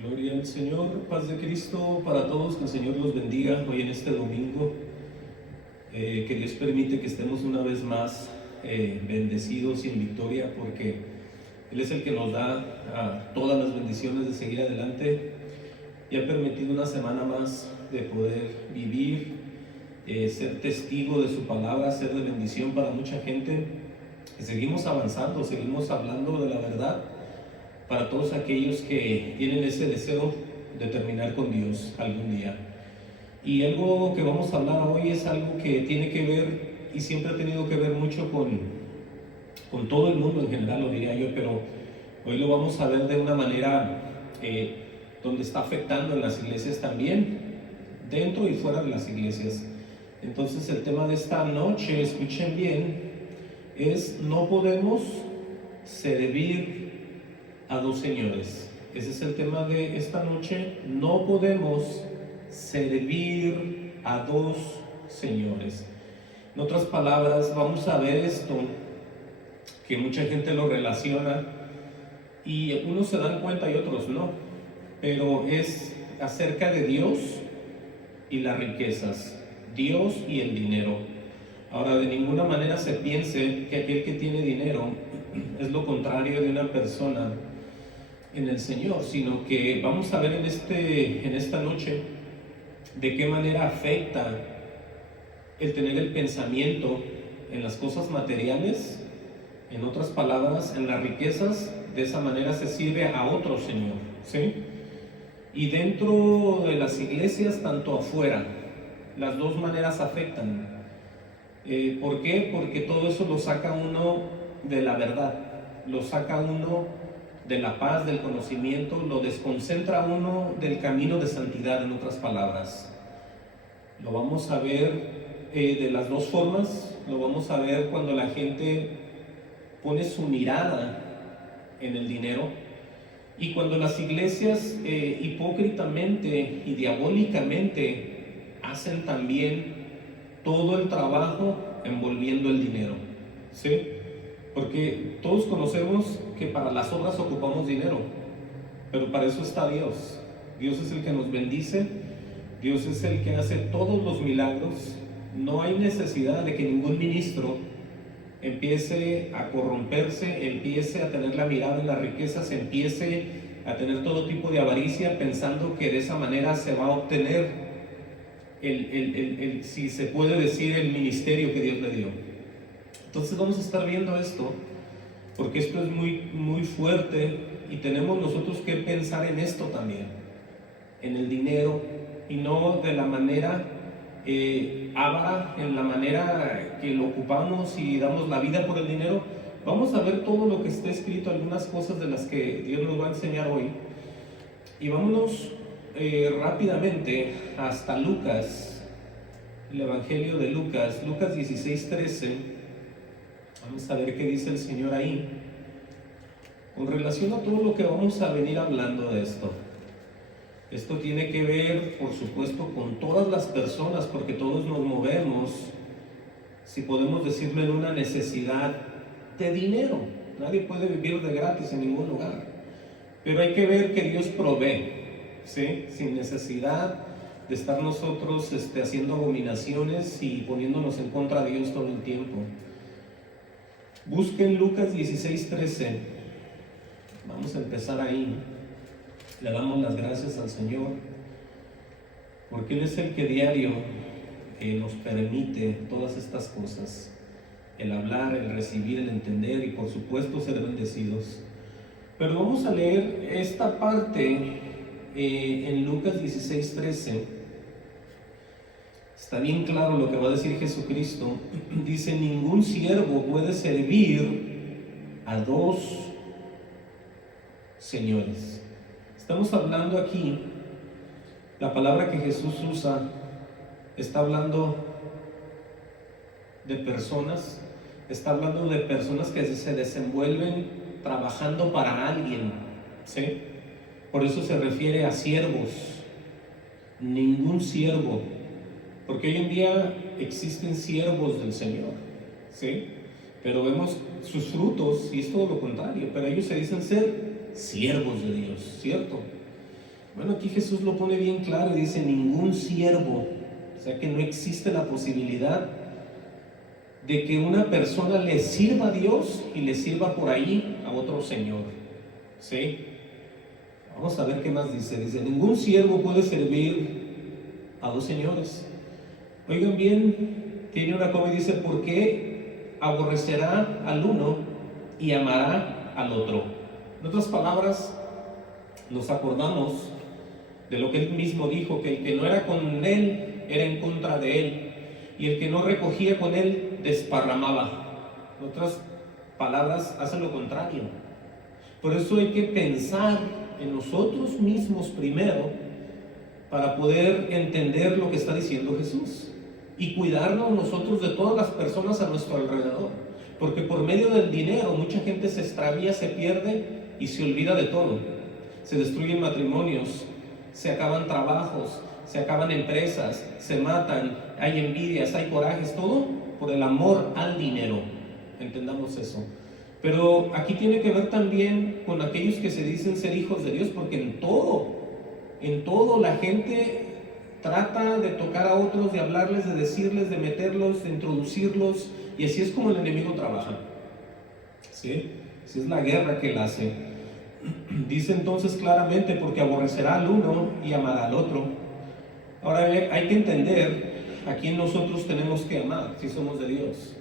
Gloria al Señor, paz de Cristo para todos, que el Señor los bendiga hoy en este domingo, que Dios permite que estemos una vez más bendecidos y en victoria, porque Él es el que nos da todas las bendiciones de seguir adelante y ha permitido una semana más de poder vivir, ser testigo de su palabra, ser de bendición para mucha gente. Y seguimos avanzando, seguimos hablando de la verdad para todos aquellos que tienen ese deseo de terminar con Dios algún día. Y algo que vamos a hablar hoy es algo que tiene que ver y siempre ha tenido que ver mucho con todo el mundo en general, lo diría yo, pero hoy lo vamos a ver de una manera donde está afectando en las iglesias también, dentro y fuera de las iglesias. Entonces el tema de esta noche, escuchen bien, es: no podemos servir a dos señores. Ese es el tema de esta noche. No podemos servir a dos señores. En otras palabras, vamos a ver esto, que mucha gente lo relaciona y unos se dan cuenta y otros no, pero es acerca de Dios y las riquezas, Dios y el dinero. Ahora, de ninguna manera se piense que aquel que tiene dinero es lo contrario de una persona en el Señor, sino que vamos a ver en esta noche de qué manera afecta el tener el pensamiento en las cosas materiales, en otras palabras, en las riquezas. De esa manera se sirve a otro Señor, ¿sí? Y dentro de las iglesias, tanto afuera, las dos maneras afectan. ¿Por qué? Porque todo eso lo saca uno de la verdad, lo saca uno de la paz, del conocimiento, lo desconcentra uno del camino de santidad, en otras palabras. Lo vamos a ver de las dos formas. Lo vamos a ver cuando la gente pone su mirada en el dinero, y cuando las iglesias hipócritamente y diabólicamente hacen también todo el trabajo envolviendo el dinero, ¿sí? Porque todos conocemos que para las obras ocupamos dinero, pero para eso está Dios. Dios es el que nos bendice, Dios es el que hace todos los milagros. No hay necesidad de que ningún ministro empiece a corromperse, empiece a tener la mirada en las riquezas, empiece a tener todo tipo de avaricia, pensando que de esa manera se va a obtener si se puede decir, el ministerio que Dios le dio. Entonces vamos a estar viendo esto, porque esto es muy, muy fuerte, y tenemos nosotros que pensar en esto también, en el dinero, y no de la manera avara, en la manera que lo ocupamos y damos la vida por el dinero. Vamos a ver todo lo que está escrito, algunas cosas de las que Dios nos va a enseñar hoy, y vámonos rápidamente hasta Lucas, el Evangelio de Lucas, Lucas 16:13. Vamos a ver qué dice el Señor ahí, con relación a todo lo que vamos a venir hablando de esto. Esto tiene que ver, por supuesto, con todas las personas, porque todos nos movemos, si podemos decirlo, en una necesidad de dinero. Nadie puede vivir de gratis en ningún lugar, pero hay que ver que Dios provee, ¿sí? Sin necesidad de estar nosotros haciendo abominaciones y poniéndonos en contra de Dios todo el tiempo. Busquen Lucas 16:13. Vamos a empezar ahí. Le damos las gracias al Señor, porque Él es el que diario nos permite todas estas cosas: el hablar, el recibir, el entender y por supuesto ser bendecidos. Pero vamos a leer esta parte en Lucas 16:13. Está bien claro lo que va a decir Jesucristo. Dice: ningún siervo puede servir a dos señores. Estamos hablando aquí, la palabra que Jesús usa, está hablando de personas, está hablando de personas que se desenvuelven trabajando para alguien, ¿sí? Por eso se refiere a siervos. Ningún siervo, porque hoy en día existen siervos del Señor, ¿sí? Pero vemos sus frutos y es todo lo contrario, pero ellos se dicen ser siervos de Dios, ¿cierto? Bueno, aquí Jesús lo pone bien claro y dice ningún siervo, o sea que no existe la posibilidad de que una persona le sirva a Dios y le sirva por ahí a otro señor. ¿Sí? Vamos a ver qué más dice. Dice, ningún siervo puede servir a dos señores. Oigan bien, tiene una coma y dice, ¿por qué aborrecerá al uno y amará al otro? En otras palabras, nos acordamos de lo que él mismo dijo, que el que no era con él era en contra de él, y el que no recogía con él desparramaba. En otras palabras, hace lo contrario. Por eso hay que pensar en nosotros mismos primero para poder entender lo que está diciendo Jesús y cuidarnos nosotros de todas las personas a nuestro alrededor, porque por medio del dinero mucha gente se extravía, se pierde y se olvida de todo. Se destruyen matrimonios, se acaban trabajos, se acaban empresas, se matan, hay envidias, hay corajes, todo por el amor al dinero. Entendamos eso. Pero aquí tiene que ver también con aquellos que se dicen ser hijos de Dios, porque en todo la gente trata de tocar a otros, de hablarles, de decirles, de meterlos, de introducirlos, y así es como el enemigo trabaja. ¿Sí? Así es la guerra que él hace. Dice entonces claramente, porque aborrecerá al uno y amará al otro. Ahora hay que entender a quién nosotros tenemos que amar si somos de Dios.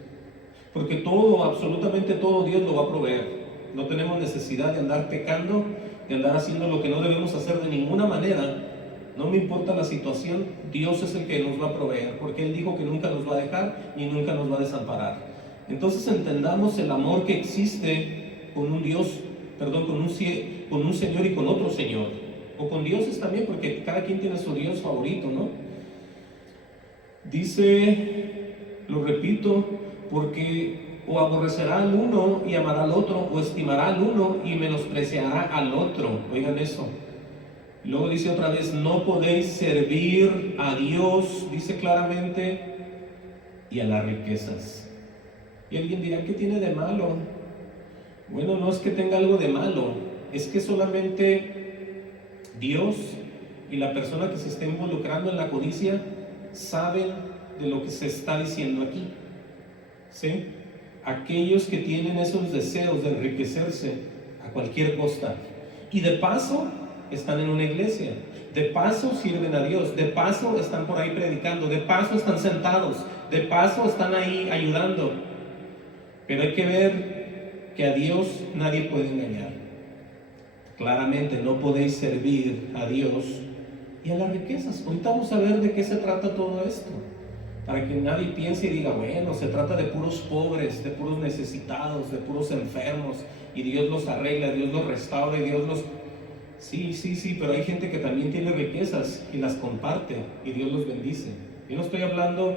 Porque todo, absolutamente todo, Dios lo va a proveer. No tenemos necesidad de andar pecando, de andar haciendo lo que no debemos hacer de ninguna manera. No me importa la situación, Dios es el que nos va a proveer, porque Él dijo que nunca nos va a dejar y nunca nos va a desamparar. Entonces entendamos el amor que existe con un Dios, con un Señor y con otro Señor. O con dioses también, porque cada quien tiene su Dios favorito, ¿no? Dice, lo repito, porque o aborrecerá al uno y amará al otro, o estimará al uno y menospreciará al otro. Oigan eso. Luego dice otra vez, no podéis servir a Dios, dice claramente, y a las riquezas. Y alguien dirá, ¿qué tiene de malo? Bueno, no es que tenga algo de malo, es que solamente Dios y la persona que se está involucrando en la codicia saben de lo que se está diciendo aquí. ¿Sí? Aquellos que tienen esos deseos de enriquecerse a cualquier costa y de paso están en una iglesia, de paso sirven a Dios, de paso están por ahí predicando, de paso están sentados, de paso están ahí ayudando. Pero hay que ver que a Dios nadie puede engañar. Claramente no podéis servir a Dios y a las riquezas. Ahorita vamos a ver de qué se trata todo esto, para que nadie piense y diga, bueno, se trata de puros pobres, de puros necesitados, de puros enfermos, y Dios los arregla, Dios los restaura, y Dios los... Sí, pero hay gente que también tiene riquezas y las comparte, y Dios los bendice. Yo no estoy hablando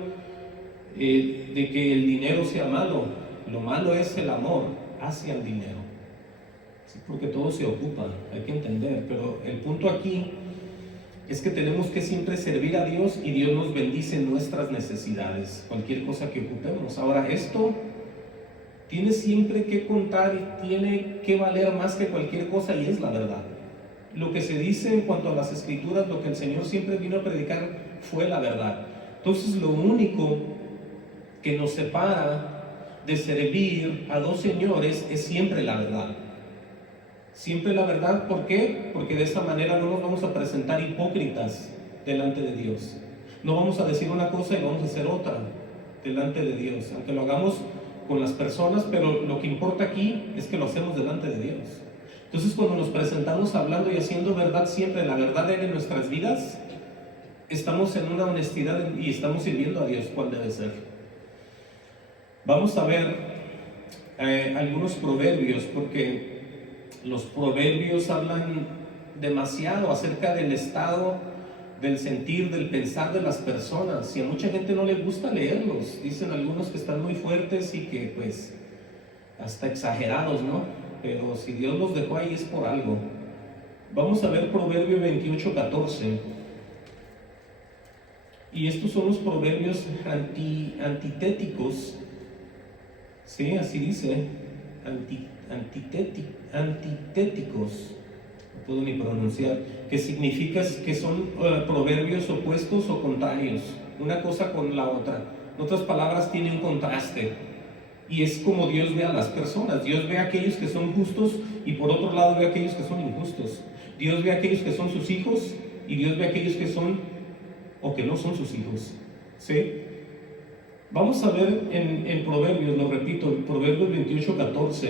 de que el dinero sea malo, lo malo es el amor hacia el dinero. Sí, porque todos se ocupan, hay que entender, pero el punto aquí es que tenemos que siempre servir a Dios y Dios nos bendice nuestras necesidades, cualquier cosa que ocupemos. Ahora, esto tiene siempre que contar y tiene que valer más que cualquier cosa, y es la verdad. Lo que se dice en cuanto a las escrituras, lo que el Señor siempre vino a predicar fue la verdad. Entonces, lo único que nos separa de servir a dos señores es siempre la verdad. Siempre la verdad, ¿por qué? Porque de esa manera no nos vamos a presentar hipócritas delante de Dios. No vamos a decir una cosa y vamos a hacer otra delante de Dios, aunque lo hagamos con las personas, pero lo que importa aquí es que lo hacemos delante de Dios. Entonces, cuando nos presentamos hablando y haciendo verdad, siempre la verdad de nuestras vidas, estamos en una honestidad y estamos sirviendo a Dios cual debe ser. Vamos a ver algunos proverbios, porque los proverbios hablan demasiado acerca del estado, del sentir, del pensar de las personas, y a mucha gente no le gusta leerlos. Dicen algunos que están muy fuertes y que pues hasta exagerados, ¿no? Pero si Dios los dejó ahí es por algo. Vamos a ver Proverbio 28:14. Y estos son los proverbios antitéticos. Sí, así dice. Antitéticos. Lo puedo ni pronunciar, que significa que son proverbios opuestos o contrarios, una cosa con la otra. En otras palabras, tiene un contraste. Y es como Dios ve a las personas. Dios ve a aquellos que son justos y por otro lado ve a aquellos que son injustos. Dios ve a aquellos que son sus hijos y Dios ve a aquellos que son o que no son sus hijos. ¿Sí? Vamos a ver en Proverbios, lo repito, en Proverbios 28:14,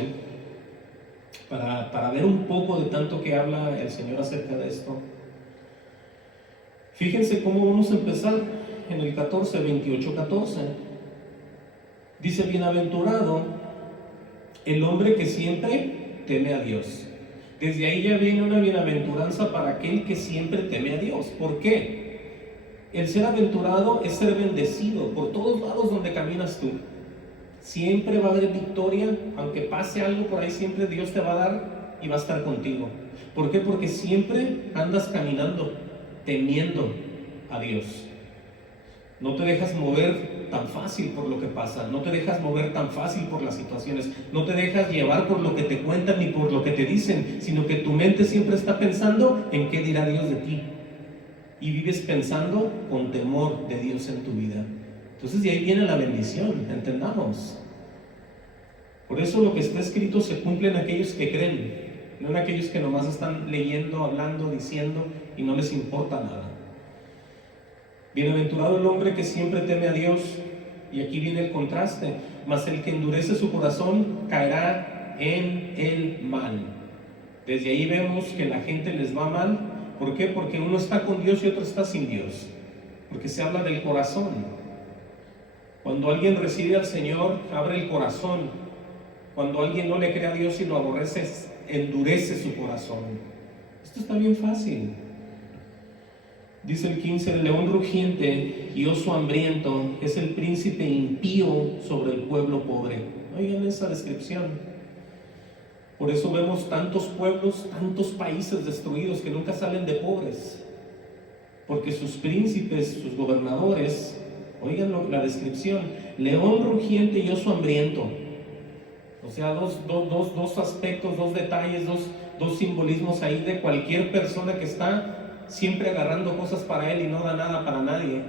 para ver un poco de tanto que habla el Señor acerca de esto. Fíjense cómo vamos a empezar en el 28:14. Dice: bienaventurado el hombre que siempre teme a Dios. Desde ahí ya viene una bienaventuranza para aquel que siempre teme a Dios. ¿Por qué? El ser aventurado es ser bendecido por todos lados donde caminas tú. Siempre va a haber victoria, aunque pase algo por ahí, siempre Dios te va a dar y va a estar contigo. ¿Por qué? Porque siempre andas caminando, temiendo a Dios. No te dejas mover tan fácil por lo que pasa, no te dejas mover tan fácil por las situaciones, no te dejas llevar por lo que te cuentan ni por lo que te dicen, sino que tu mente siempre está pensando en qué dirá Dios de ti. Y vives pensando con temor de Dios en tu vida. Entonces de ahí viene la bendición, entendamos. Por eso lo que está escrito se cumple en aquellos que creen, no en aquellos que nomás están leyendo, hablando, diciendo y no les importa nada. Bienaventurado el hombre que siempre teme a Dios, y aquí viene el contraste, mas el que endurece su corazón caerá en el mal. Desde ahí vemos que la gente les va mal. ¿Por qué? Porque uno está con Dios y otro está sin Dios, porque se habla del corazón. Cuando alguien recibe al Señor, abre el corazón. Cuando alguien no le cree a Dios y lo aborrece, endurece su corazón. Esto está bien fácil. Dice el 15: el león rugiente y oso hambriento es el príncipe impío sobre el pueblo pobre. Oigan esa descripción. Por eso vemos tantos pueblos, tantos países destruidos que nunca salen de pobres. Porque sus príncipes, sus gobernadores, oigan la descripción: león rugiente y oso hambriento. O sea, dos aspectos, dos detalles, dos simbolismos ahí de cualquier persona que está siempre agarrando cosas para él y no da nada para nadie.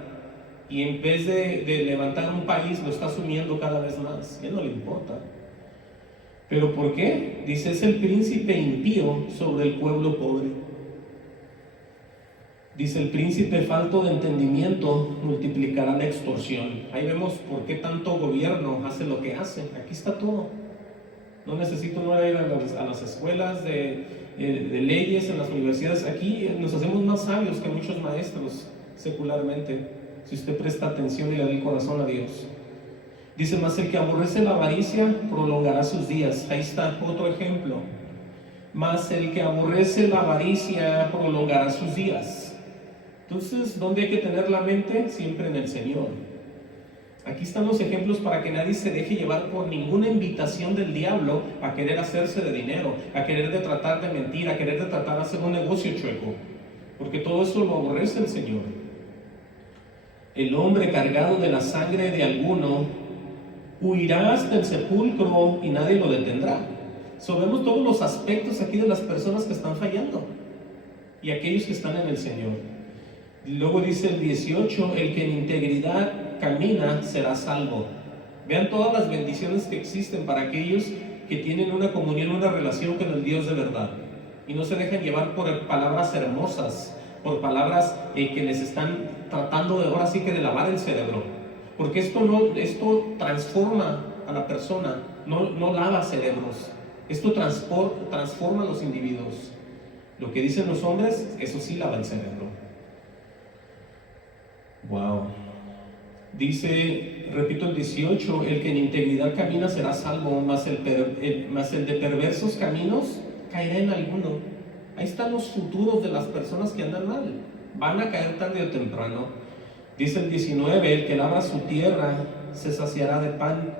Y en vez de levantar un país, lo está sumiendo cada vez más. A él no le importa. ¿Pero por qué? Dice: es el príncipe impío sobre el pueblo pobre. Dice: el príncipe falto de entendimiento multiplicará la extorsión. Ahí vemos por qué tanto gobierno hace lo que hace. Aquí está todo. No necesito ir a las escuelas de leyes, en las universidades. Aquí nos hacemos más sabios que muchos maestros secularmente, si usted presta atención y le da el corazón a Dios. Dice: mas el que aborrece la avaricia prolongará sus días. Ahí está otro ejemplo. Mas el que aborrece la avaricia prolongará sus días. Entonces, ¿dónde hay que tener la mente? Siempre en el Señor. Aquí están los ejemplos para que nadie se deje llevar por ninguna invitación del diablo a querer hacerse de dinero, a querer de tratar de mentir, a querer de tratar de hacer un negocio chueco. Porque todo eso lo aborrece el Señor. El hombre cargado de la sangre de alguno huirá hasta el sepulcro y nadie lo detendrá. Vemos todos los aspectos aquí de las personas que están fallando y aquellos que están en el Señor. Y luego dice el 18: el que en integridad camina será salvo. Vean todas las bendiciones que existen para aquellos que tienen una comunión, una relación con el Dios de verdad y no se dejan llevar por palabras hermosas, por palabras que les están tratando de, ahora sí que de lavar el cerebro. Porque esto transforma a la persona, no lava cerebros. Esto transforma a los individuos. Lo que dicen los hombres, eso sí lava el cerebro. Wow. Dice, repito el 18: el que en integridad camina será salvo, mas el de perversos caminos caerá en alguno. Ahí están los futuros de las personas que andan mal. Van a caer tarde o temprano. Dice el 19: el que labra su tierra se saciará de pan,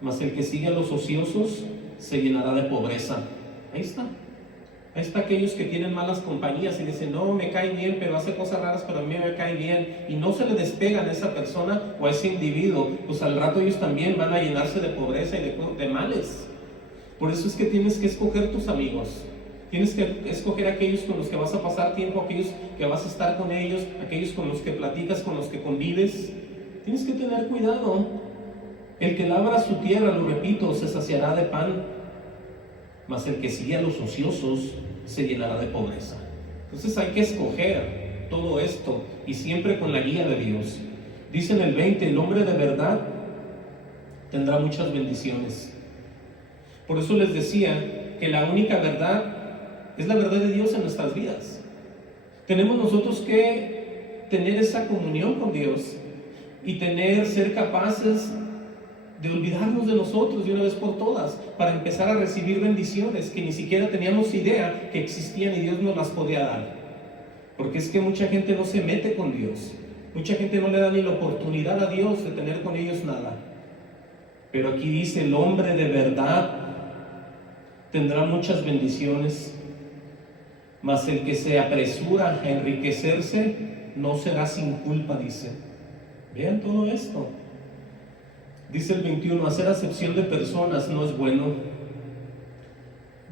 mas el que sigue a los ociosos se llenará de pobreza. Ahí está. Ahí está aquellos que tienen malas compañías y dicen: no, me cae bien, pero hace cosas raras, pero a mí me cae bien. Y no se le despegan a esa persona o a ese individuo, pues al rato ellos también van a llenarse de pobreza y de males. Por eso es que tienes que escoger tus amigos. Tienes que escoger aquellos con los que vas a pasar tiempo, aquellos que vas a estar con ellos, aquellos con los que platicas, con los que convives. Tienes que tener cuidado. El que labra su tierra, lo repito, se saciará de pan, mas el que sigue a los ociosos se llenará de pobreza. Entonces hay que escoger todo esto y siempre con la guía de Dios. Dice en el 20, el hombre de verdad tendrá muchas bendiciones. Por eso les decía que la única verdad es la verdad de Dios en nuestras vidas. Tenemos nosotros que tener esa comunión con Dios y ser capaces de olvidarnos de nosotros de una vez por todas para empezar a recibir bendiciones que ni siquiera teníamos idea que existían y Dios nos las podía dar. Porque es que mucha gente no se mete con Dios, mucha gente no le da ni la oportunidad a Dios de tener con ellos nada. Pero aquí dice, el hombre de verdad tendrá muchas bendiciones, mas el que se apresura a enriquecerse no será sin culpa, dice. Vean todo esto. Dice el 21, hacer acepción de personas no es bueno.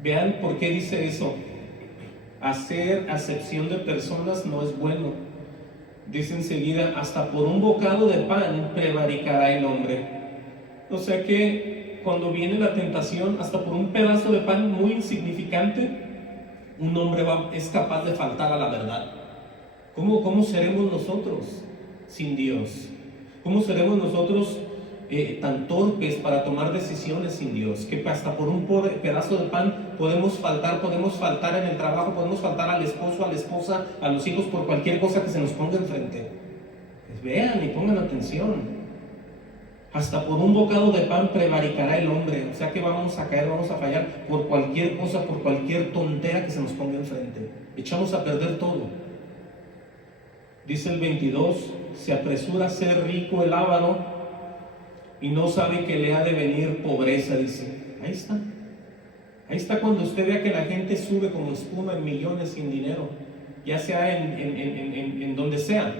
Vean por qué dice eso. Hacer acepción de personas no es bueno. Dice enseguida, hasta por un bocado de pan prevaricará el hombre. O sea que cuando viene la tentación, hasta por un pedazo de pan muy insignificante, un hombre es capaz de faltar a la verdad. ¿Cómo seremos nosotros sin Dios? ¿Cómo seremos nosotros tan torpes para tomar decisiones sin Dios? Que hasta por un pedazo de pan podemos faltar en el trabajo, podemos faltar al esposo, a la esposa, a los hijos, por cualquier cosa que se nos ponga enfrente. Pues vean y pongan atención. Hasta por un bocado de pan prevaricará el hombre. O sea que vamos a caer, vamos a fallar por cualquier cosa, por cualquier tontera que se nos ponga enfrente. Echamos a perder todo. Dice el 22, se apresura a ser rico el avaro y no sabe que le ha de venir pobreza, dice. Ahí está. Ahí está cuando usted vea que la gente sube como espuma en millones sin dinero, ya sea en donde sea.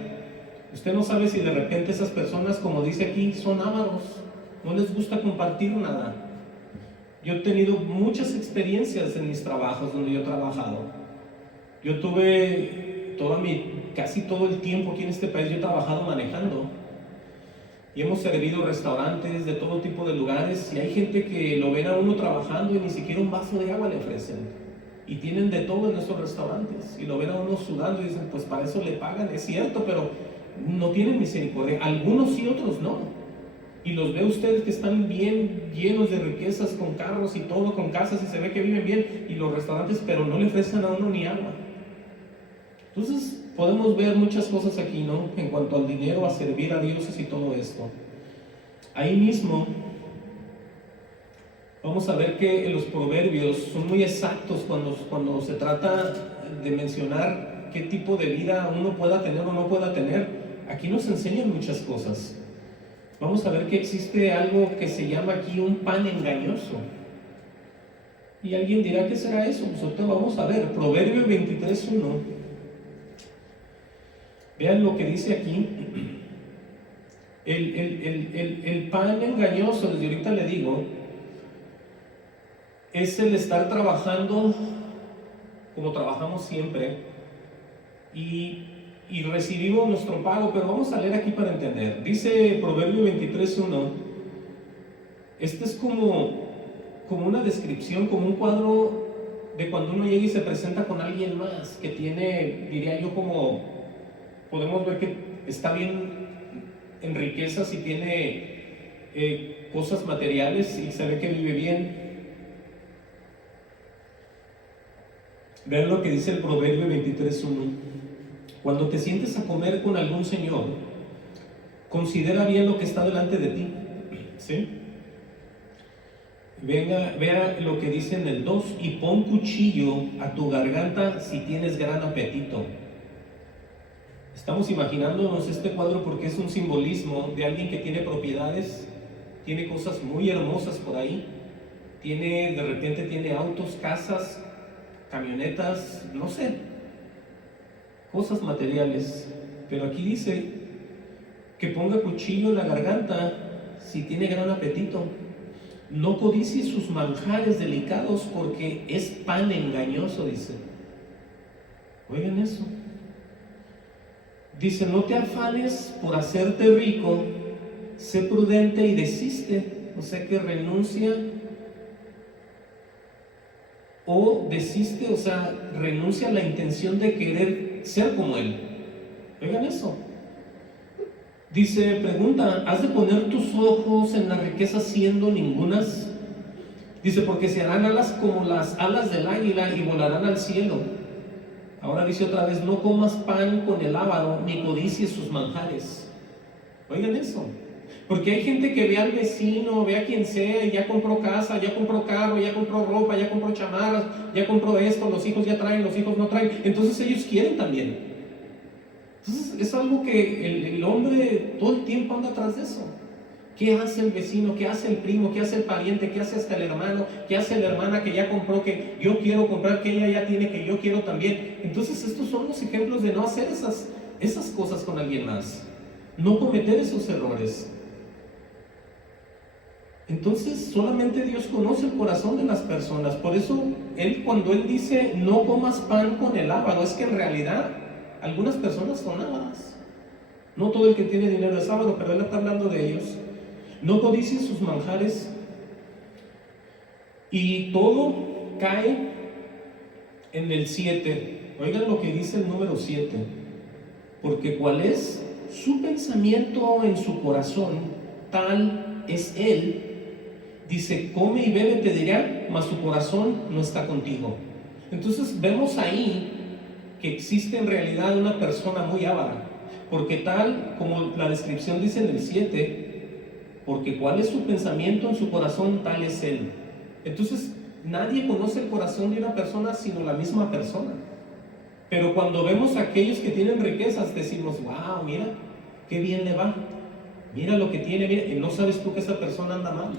Usted no sabe si de repente esas personas, como dice aquí, son ávaros, no les gusta compartir nada. Yo he tenido muchas experiencias en mis trabajos donde yo he trabajado. Yo tuve casi todo el tiempo aquí en este país, yo he trabajado manejando. Y hemos servido restaurantes de todo tipo de lugares, y hay gente que lo ven a uno trabajando y ni siquiera un vaso de agua le ofrecen. Y tienen de todo en esos restaurantes, y lo ven a uno sudando y dicen, pues para eso le pagan, es cierto, pero no tienen misericordia. Algunos sí, otros no. Y los ve ustedes que están bien llenos de riquezas, con carros y todo, con casas, y se ve que viven bien, y los restaurantes, pero no le ofrecen a uno ni agua. Entonces podemos ver muchas cosas aquí, ¿no? En cuanto al dinero, a servir a dioses y todo esto. Ahí mismo vamos a ver que los proverbios son muy exactos cuando se trata de mencionar qué tipo de vida uno pueda tener o no pueda tener. Aquí nos enseñan muchas cosas. Vamos a ver que existe algo que se llama aquí un pan engañoso. Y alguien dirá, ¿qué será eso? Pues ahorita vamos a ver. Proverbio 23:1. Vean lo que dice aquí. El pan engañoso, desde ahorita le digo, es el estar trabajando como trabajamos siempre y recibimos nuestro pago, pero vamos a leer aquí para entender. Dice Proverbio 23:1, este es como una descripción, como un cuadro de cuando uno llega y se presenta con alguien más que tiene, diría yo, como podemos ver que está bien en riquezas y tiene cosas materiales y se ve que vive bien. Vean lo que dice el Proverbio 23:1. Cuando te sientes a comer con algún señor, considera bien lo que está delante de ti, ¿sí? Vea lo que dice en el 2, y pon cuchillo a tu garganta si tienes gran apetito. Estamos imaginándonos este cuadro porque es un simbolismo de alguien que tiene propiedades, tiene cosas muy hermosas por ahí, de repente tiene autos, casas, camionetas, no sé, cosas materiales. Pero aquí dice que ponga cuchillo en la garganta si tiene gran apetito. No codicies sus manjares delicados porque es pan engañoso, dice. Oigan eso. Dice, no te afanes por hacerte rico, sé prudente y desiste. O sea que renuncia renuncia a la intención de querer ser como Él. Oigan eso. Dice, pregunta, ¿has de poner tus ojos en las riquezas siendo ningunas? Dice, porque se harán alas como las alas del águila y volarán al cielo. Ahora dice otra vez, no comas pan con el avaro, ni codicies sus manjares. Oigan eso. Porque hay gente que ve al vecino, ve a quien sea, y ya compró casa, ya compró carro, ya compró ropa, ya compró chamarras, ya compró esto, los hijos ya traen, los hijos no traen. Entonces ellos quieren también. Entonces es algo que el hombre todo el tiempo anda atrás de eso. ¿Qué hace el vecino? ¿Qué hace el primo? ¿Qué hace el pariente? ¿Qué hace hasta el hermano? ¿Qué hace la hermana que ya compró, que yo quiero comprar, que ella ya tiene, que yo quiero también? Entonces estos son los ejemplos de no hacer esas cosas con alguien más. No cometer esos errores. Entonces solamente Dios conoce el corazón de las personas. Por eso cuando Él dice no comas pan con el avaro, es que en realidad algunas personas son ávaras. No todo el que tiene dinero es avaro, pero Él está hablando de ellos. No codicies sus manjares. Y todo cae en el 7. Oigan lo que dice el número 7. Porque cuál es su pensamiento en su corazón, tal es Él. Dice, come y bebe te dirá, mas su corazón no está contigo. Entonces vemos ahí que existe en realidad una persona muy avara. Porque tal como la descripción dice en el 7, porque cuál es su pensamiento en su corazón, tal es Él. Entonces nadie conoce el corazón de una persona sino la misma persona. Pero cuando vemos a aquellos que tienen riquezas, decimos, wow, mira, qué bien le va. Mira lo que tiene, mira. Y no sabes tú que esa persona anda mal.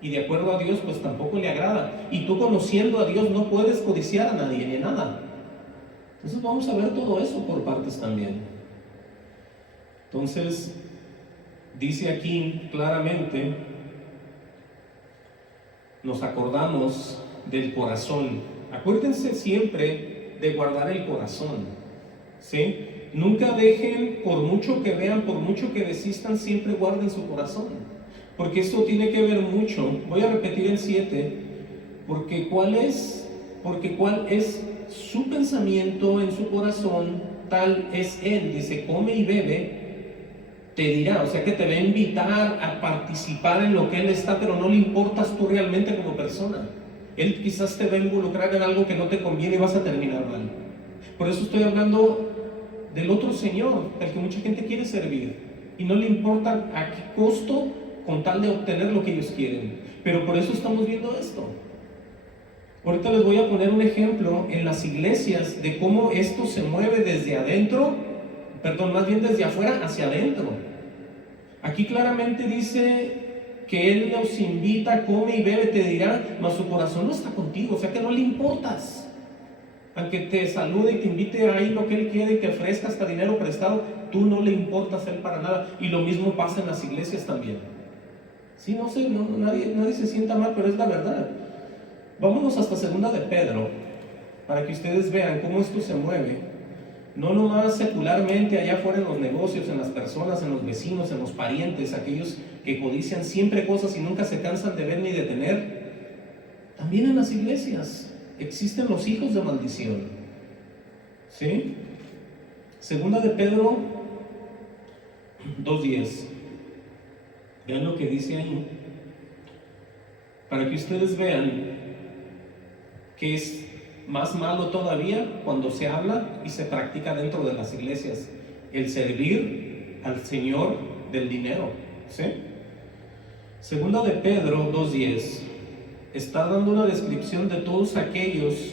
Y de acuerdo a Dios, pues tampoco le agrada. Y tú conociendo a Dios no puedes codiciar a nadie ni a nada. Entonces vamos a ver todo eso por partes también. Entonces, dice aquí claramente, nos acordamos del corazón. Acuérdense siempre de guardar el corazón, ¿sí? Nunca dejen, por mucho que vean, por mucho que desistan, siempre guarden su corazón. Porque esto tiene que ver mucho. Voy a repetir el 7. Porque cuál es su pensamiento en su corazón, tal es Él. Dice, come y bebe, te dirá. O sea que te va a invitar a participar en lo que Él está, pero no le importas tú realmente como persona. Él quizás te va a involucrar en algo que no te conviene y vas a terminar mal. Por eso estoy hablando del otro Señor, al que mucha gente quiere servir. Y no le importa a qué costo, con tal de obtener lo que ellos quieren. Pero por eso estamos viendo esto. Ahorita les voy a poner un ejemplo en las iglesias de cómo esto se mueve desde adentro, más bien desde afuera hacia adentro. Aquí claramente dice que Él nos invita, come y bebe, te dirá, mas su corazón no está contigo, o sea que no le importas. Aunque te salude y te invite a ir lo que Él quiere y te ofrezca hasta dinero prestado, tú no le importas a Él para nada. Y lo mismo pasa en las iglesias también. Sí, no sé, nadie se sienta mal, pero es la verdad. Vámonos hasta 2 de Pedro, para que ustedes vean cómo esto se mueve. No nomás secularmente allá afuera en los negocios, en las personas, en los vecinos, en los parientes, aquellos que codician siempre cosas y nunca se cansan de ver ni de tener. También en las iglesias existen los hijos de maldición. ¿Sí? 2 de Pedro 2:10. Vean lo que dice ahí, para que ustedes vean que es más malo todavía cuando se habla y se practica dentro de las iglesias el servir al Señor del dinero, ¿sí? 2 de Pedro 2:10 está dando una descripción de todos aquellos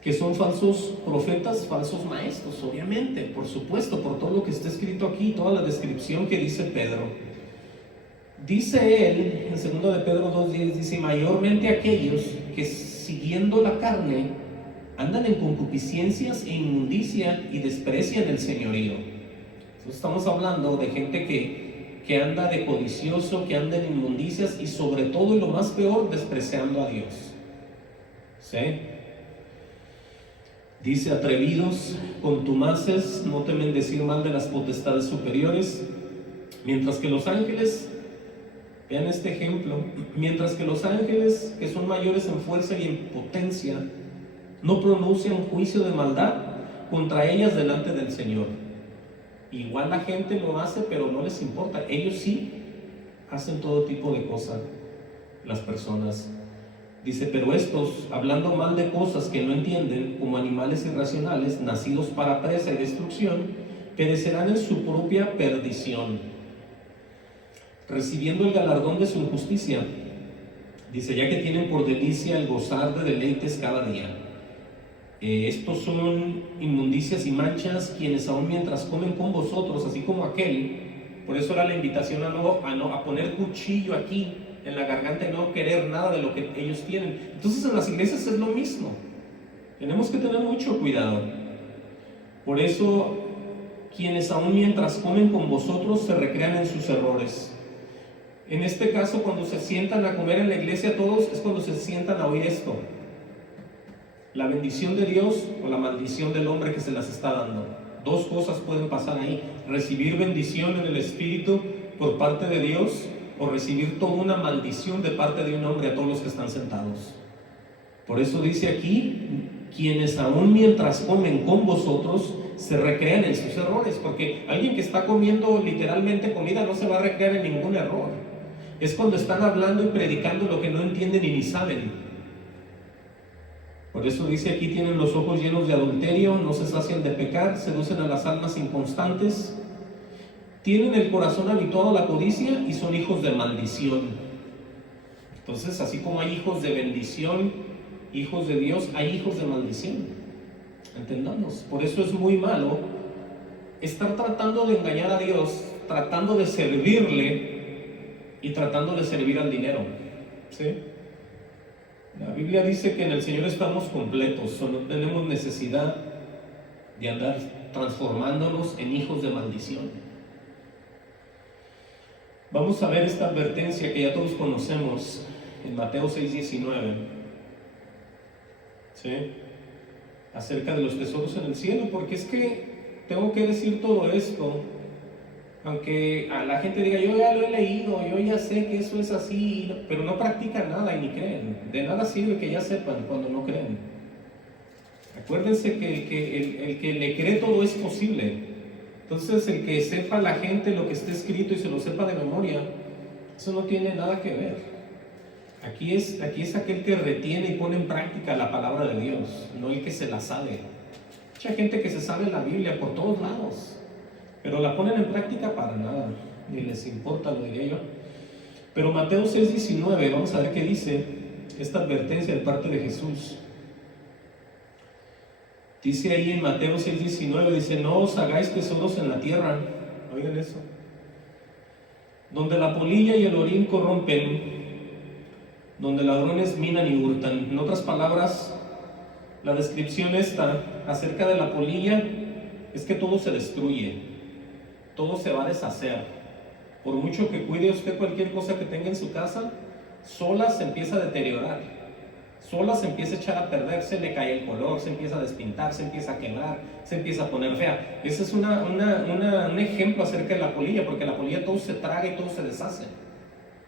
que son falsos profetas, falsos maestros, obviamente, por supuesto, por todo lo que está escrito aquí, toda la descripción que dice Pedro. Dice él, en 2 de Pedro 2:10, dice, mayormente aquellos que siguiendo la carne, andan en concupiscencias e inmundicia y desprecian el señorío. Entonces estamos hablando de gente que que anda de codicioso, que anda en inmundicias y sobre todo, y lo más peor, despreciando a Dios. ¿Sí? Dice: atrevidos, contumaces, no temen decir mal de las potestades superiores, mientras que los ángeles, vean este ejemplo, mientras que los ángeles, que son mayores en fuerza y en potencia, no pronuncian juicio de maldad contra ellas delante del Señor. Igual la gente lo hace, pero no les importa. Ellos sí hacen todo tipo de cosas, las personas. Dice: pero estos, hablando mal de cosas que no entienden, como animales irracionales, nacidos para presa y destrucción, perecerán en su propia perdición, recibiendo el galardón de su injusticia. Dice: ya que tienen por delicia el gozar de deleites cada día. Estos son inmundicias y manchas, quienes aún mientras comen con vosotros, así como aquel. Por eso era la invitación a poner cuchillo aquí en la garganta y no querer nada de lo que ellos tienen. Entonces en las iglesias es lo mismo. Tenemos que tener mucho cuidado. Por eso, quienes aún mientras comen con vosotros se recrean en sus errores. En este caso, cuando se sientan a comer en la iglesia todos, es cuando se sientan a oír esto: la bendición de Dios o la maldición del hombre que se las está dando. Dos cosas pueden pasar ahí: recibir bendición en el Espíritu por parte de Dios, o recibir toda una maldición de parte de un hombre a todos los que están sentados. Por eso dice aquí: quienes aún mientras comen con vosotros se recrean en sus errores, porque alguien que está comiendo literalmente comida no se va a recrear en ningún error. Es cuando están hablando y predicando lo que no entienden y ni saben. Por eso dice aquí: tienen los ojos llenos de adulterio, no se sacian de pecar, seducen a las almas inconstantes, tienen el corazón habituado a la codicia y son hijos de maldición. Entonces, así como hay hijos de bendición, hijos de Dios, hay hijos de maldición. Entendamos. Por eso es muy malo estar tratando de engañar a Dios, tratando de servirle y tratando de servir al dinero. ¿Sí? La Biblia dice que en el Señor estamos completos, no tenemos necesidad de andar transformándonos en hijos de maldición. Vamos a ver esta advertencia que ya todos conocemos en Mateo 6:19, ¿sí? Acerca de los tesoros en el cielo, porque es que tengo que decir todo esto, aunque a la gente diga: yo ya lo he leído, yo ya sé que eso es así, pero no practican nada y ni creen. De nada sirve que ya sepan cuando no creen. Acuérdense que el que le cree todo es posible. Entonces, el que sepa la gente lo que está escrito y se lo sepa de memoria, eso no tiene nada que ver. Aquí es aquel que retiene y pone en práctica la palabra de Dios, no el que se la sabe. Mucha gente que se sabe la Biblia por todos lados, pero la ponen en práctica para nada, ni les importa, lo diré yo. Pero Mateo 6:19, vamos a ver qué dice esta advertencia de parte de Jesús. Dice ahí en Mateo 6:19, dice: no os hagáis tesoros en la tierra, oigan eso, donde la polilla y el orín corrompen, donde ladrones minan y hurtan. En otras palabras, la descripción esta acerca de la polilla es que todo se destruye, todo se va a deshacer. Por mucho que cuide usted cualquier cosa que tenga en su casa, sola se empieza a deteriorar, sola se empieza a echar a perder, se le cae el color, se empieza a despintar, se empieza a quemar, se empieza a poner fea. Ese es un ejemplo acerca de la polilla, porque la polilla todo se traga y todo se deshace.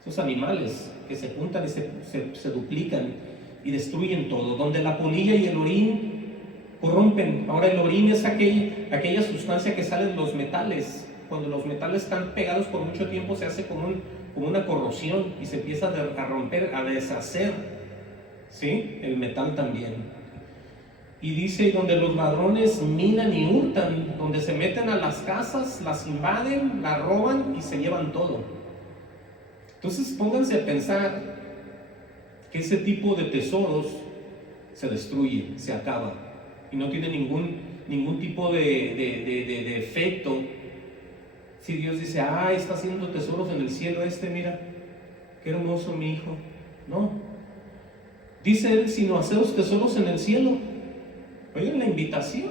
Esos animales que se juntan y se duplican y destruyen todo. Donde la polilla y el orín corrompen. Ahora, el orín es aquella sustancia que sale de los metales. Cuando los metales están pegados por mucho tiempo, se hace como una corrosión y se empieza a romper, a deshacer, ¿sí? El metal también. Y dice: donde los ladrones minan y hurtan, donde se meten a las casas, las invaden, las roban y se llevan todo. Entonces pónganse a pensar que ese tipo de tesoros se destruye, se acaba y no tiene ningún tipo de efecto. Si Dios dice: está haciendo tesoros en el cielo, mira, qué hermoso mi hijo. No, dice él: sino haceros tesoros en el cielo. Oigan la invitación.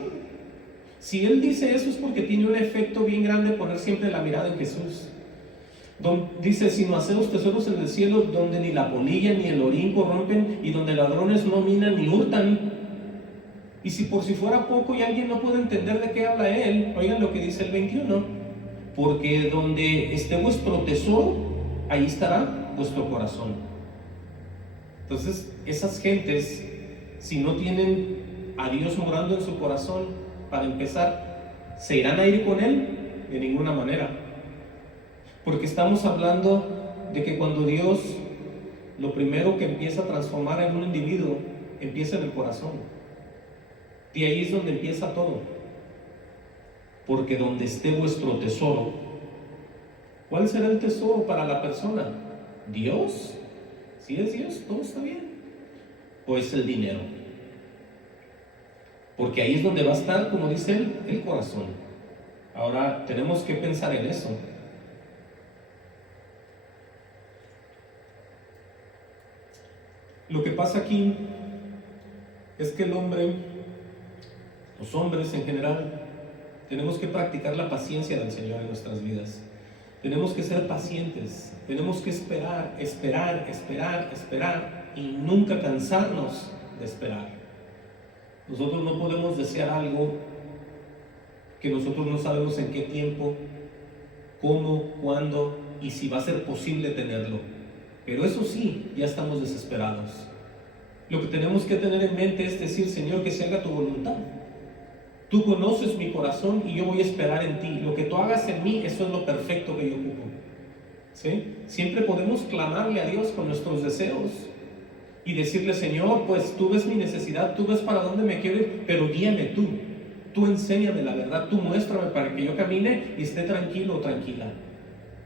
Si él dice eso es porque tiene un efecto bien grande poner siempre la mirada en Jesús. Dice, sino haceos tesoros en el cielo, donde ni la polilla ni el orín corrompen, y donde ladrones no minan ni hurtan. Y si por si fuera poco y alguien no puede entender de qué habla él, oigan lo que dice el 21, porque donde esté vuestro tesoro, ahí estará vuestro corazón. Entonces, esas gentes, si no tienen a Dios morando en su corazón, para empezar, ¿se irán a ir con él? De ninguna manera. Porque estamos hablando de que cuando Dios, lo primero que empieza a transformar en un individuo, empieza en el corazón. Y ahí es donde empieza todo. Porque donde esté vuestro tesoro, ¿cuál será el tesoro para la persona? ¿Dios? Si es Dios, todo está bien. ¿O es el dinero? Porque ahí es donde va a estar, como dice él, el corazón. Ahora tenemos que pensar en eso. Lo que pasa aquí es que el hombre, los hombres en general, tenemos que practicar la paciencia del Señor en nuestras vidas. Tenemos que ser pacientes, tenemos que esperar y nunca cansarnos de esperar. Nosotros no podemos desear algo que nosotros no sabemos en qué tiempo, cómo, cuándo y si va a ser posible tenerlo. Pero eso sí, ya estamos desesperados. Lo que tenemos que tener en mente es decir, Señor, que se haga tu voluntad. Tú conoces mi corazón y yo voy a esperar en ti. Lo que tú hagas en mí, eso es lo perfecto que yo ocupo. ¿Sí? Siempre podemos clamarle a Dios con nuestros deseos y decirle, Señor, pues tú ves mi necesidad, tú ves para dónde me quiero ir, pero guíame tú. Tú enséñame la verdad, tú muéstrame para que yo camine y esté tranquilo o tranquila.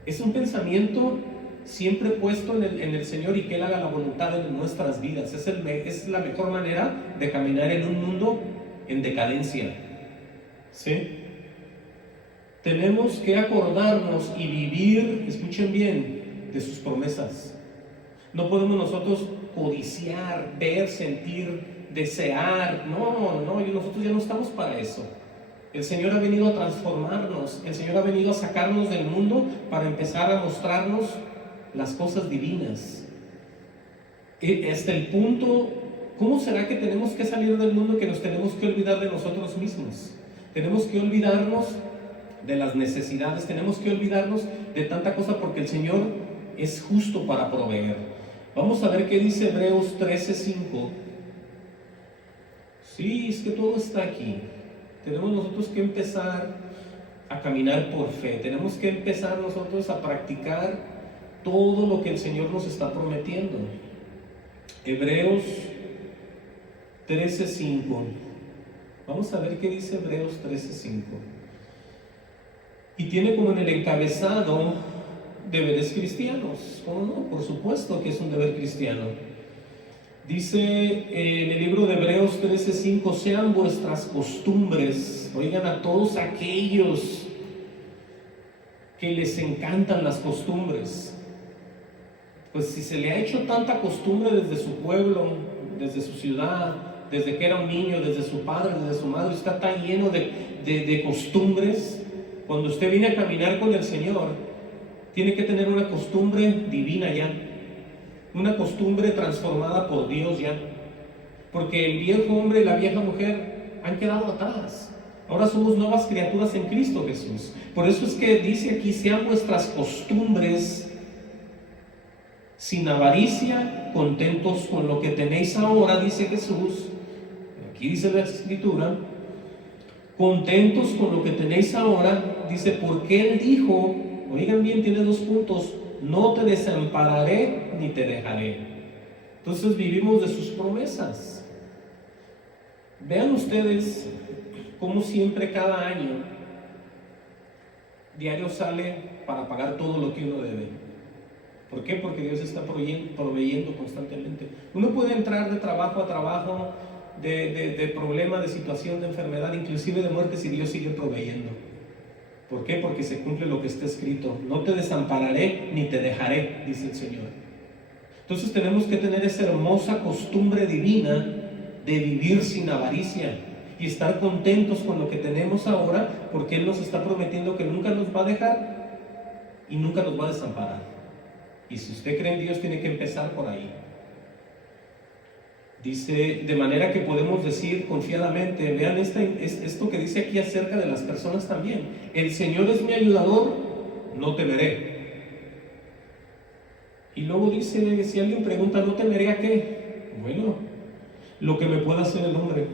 Es un pensamiento siempre puesto en el Señor y que Él haga la voluntad en nuestras vidas. Es la mejor manera de caminar en un mundo en decadencia. ¿Sí? Tenemos que acordarnos y vivir, escuchen bien, de sus promesas. No podemos nosotros codiciar, ver, sentir, desear. No, nosotros ya no estamos para eso. El Señor ha venido a transformarnos, el Señor ha venido a sacarnos del mundo para empezar a mostrarnos las cosas divinas. Hasta el punto, ¿cómo será que tenemos que salir del mundo que nos tenemos que olvidar de nosotros mismos? Tenemos que olvidarnos de las necesidades, tenemos que olvidarnos de tanta cosa porque el Señor es justo para proveer. Vamos a ver qué dice Hebreos 13:5. Sí, es que todo está aquí. Tenemos nosotros que empezar a caminar por fe. Tenemos que empezar nosotros a practicar todo lo que el Señor nos está prometiendo. Hebreos 13:5. Vamos a ver qué dice Hebreos 13:5. Y tiene como en el encabezado deberes cristianos. ¿Cómo no? Por supuesto que es un deber cristiano. Dice en el libro de Hebreos 13:5, sean vuestras costumbres, oigan a todos aquellos que les encantan las costumbres. Pues si se le ha hecho tanta costumbre desde su pueblo, desde su ciudad, desde que era un niño, desde su padre, desde su madre, está tan lleno de costumbres. Cuando usted viene a caminar con el Señor, tiene que tener una costumbre divina ya, una costumbre transformada por Dios ya, porque el viejo hombre y la vieja mujer han quedado atrás. Ahora somos nuevas criaturas en Cristo Jesús. Por eso es que dice aquí, sean vuestras costumbres sin avaricia, contentos con lo que tenéis ahora, dice Jesús. Aquí dice la Escritura, contentos con lo que tenéis ahora, dice, porque Él dijo, oigan bien, tiene dos puntos, no te desampararé ni te dejaré. Entonces vivimos de sus promesas. Vean ustedes cómo siempre cada año diario sale para pagar todo lo que uno debe. ¿Por qué? Porque Dios está proveyendo constantemente. Uno puede entrar de trabajo a trabajo, de problema, de situación, de enfermedad, inclusive de muerte, si Dios sigue proveyendo. ¿Por qué? Porque se cumple lo que está escrito. No te desampararé ni te dejaré, dice el Señor. Entonces tenemos que tener esa hermosa costumbre divina de vivir sin avaricia y estar contentos con lo que tenemos ahora, porque Él nos está prometiendo que nunca nos va a dejar y nunca nos va a desamparar. Y si usted cree en Dios, tiene que empezar por ahí. Dice, de manera que podemos decir confiadamente, vean esto que dice aquí acerca de las personas también: el Señor es mi ayudador, no temeré. Y luego dice, si alguien pregunta, ¿no temeré a qué? Bueno, lo que me pueda hacer el hombre.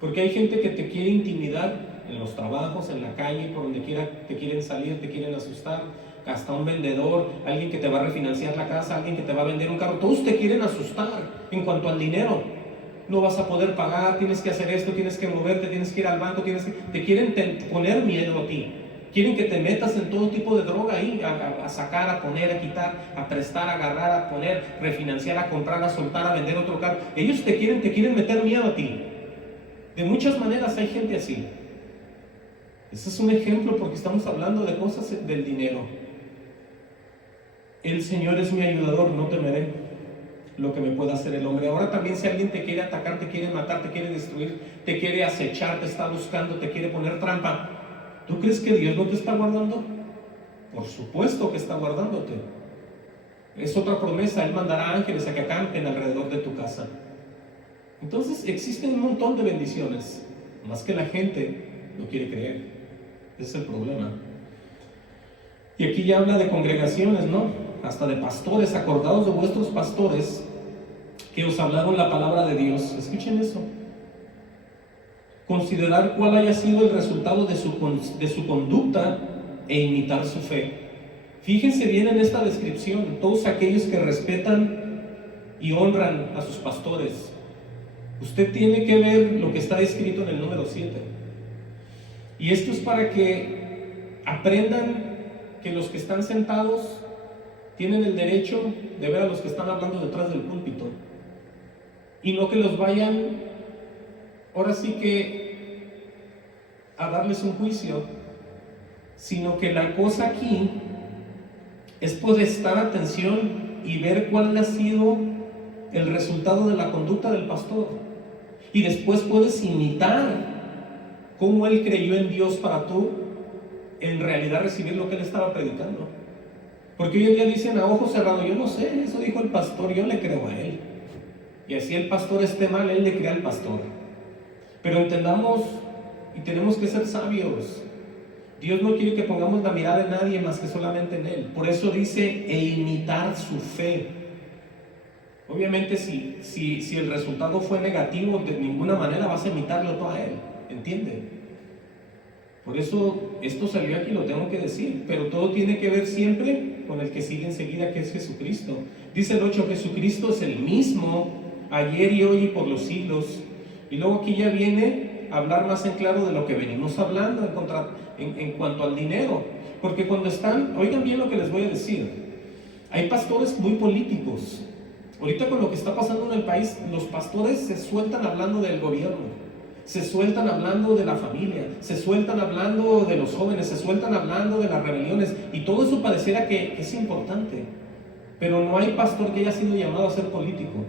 Porque hay gente que te quiere intimidar en los trabajos, en la calle, por donde quiera, te quieren salir, te quieren asustar. Hasta un vendedor, alguien que te va a refinanciar la casa, alguien que te va a vender un carro, todos te quieren asustar en cuanto al dinero. No vas a poder pagar, tienes que hacer esto, tienes que moverte, tienes que ir al banco, te quieren poner miedo a ti. Quieren que te metas en todo tipo de droga ahí, a sacar, a poner, a quitar, a prestar, a agarrar, a poner, refinanciar, a comprar, a soltar, a vender otro carro. Ellos te quieren meter miedo a ti. De muchas maneras hay gente así. Ese es un ejemplo porque estamos hablando de cosas del dinero. El Señor es mi ayudador, no temeré lo que me pueda hacer el hombre. Ahora también, si alguien te quiere atacar, te quiere matar, te quiere destruir, te quiere acechar, te está buscando, te quiere poner trampa, ¿tú crees que Dios no te está guardando? Por supuesto que está guardándote. Es otra promesa: Él mandará ángeles a que acampen alrededor de tu casa. Entonces existen un montón de bendiciones, más que la gente no quiere creer. Ese es el problema. Y aquí ya habla de congregaciones, ¿no? Hasta de pastores. Acordaos de vuestros pastores que os hablaron la palabra de Dios. Escuchen eso. Considerar cuál haya sido el resultado de su conducta e imitar su fe. Fíjense bien en esta descripción: todos aquellos que respetan y honran a sus pastores. Usted tiene que ver lo que está escrito en el número 7. Y esto es para que aprendan que los que están sentados tienen el derecho de ver a los que están hablando detrás del púlpito, y no que los vayan, ahora sí que, a darles un juicio, sino que la cosa aquí es prestar atención y ver cuál ha sido el resultado de la conducta del pastor, y después puedes imitar cómo él creyó en Dios para tú en realidad recibir lo que él estaba predicando. Porque hoy en día dicen a ojo cerrado: yo no sé, eso dijo el pastor, yo le creo a él. Y así el pastor esté mal, él le cree al pastor. Pero entendamos y tenemos que ser sabios. Dios no quiere que pongamos la mirada en nadie más que solamente en él. Por eso dice: e imitar su fe. Obviamente si el resultado fue negativo, de ninguna manera vas a imitarlo todo a él. ¿Entiende? Por eso esto salió aquí, lo tengo que decir, pero todo tiene que ver siempre con el que sigue enseguida, que es Jesucristo. Dice el 8: Jesucristo es el mismo ayer y hoy y por los siglos. Y luego aquí ya viene a hablar más en claro de lo que venimos hablando en cuanto al dinero. Porque cuando están, oigan bien lo que les voy a decir, hay pastores muy políticos. Ahorita con lo que está pasando en el país, los pastores se sueltan hablando del gobierno, se sueltan hablando de la familia, se sueltan hablando de los jóvenes, se sueltan hablando de las rebeliones, y todo eso pareciera que es importante, pero no hay pastor que haya sido llamado a ser político.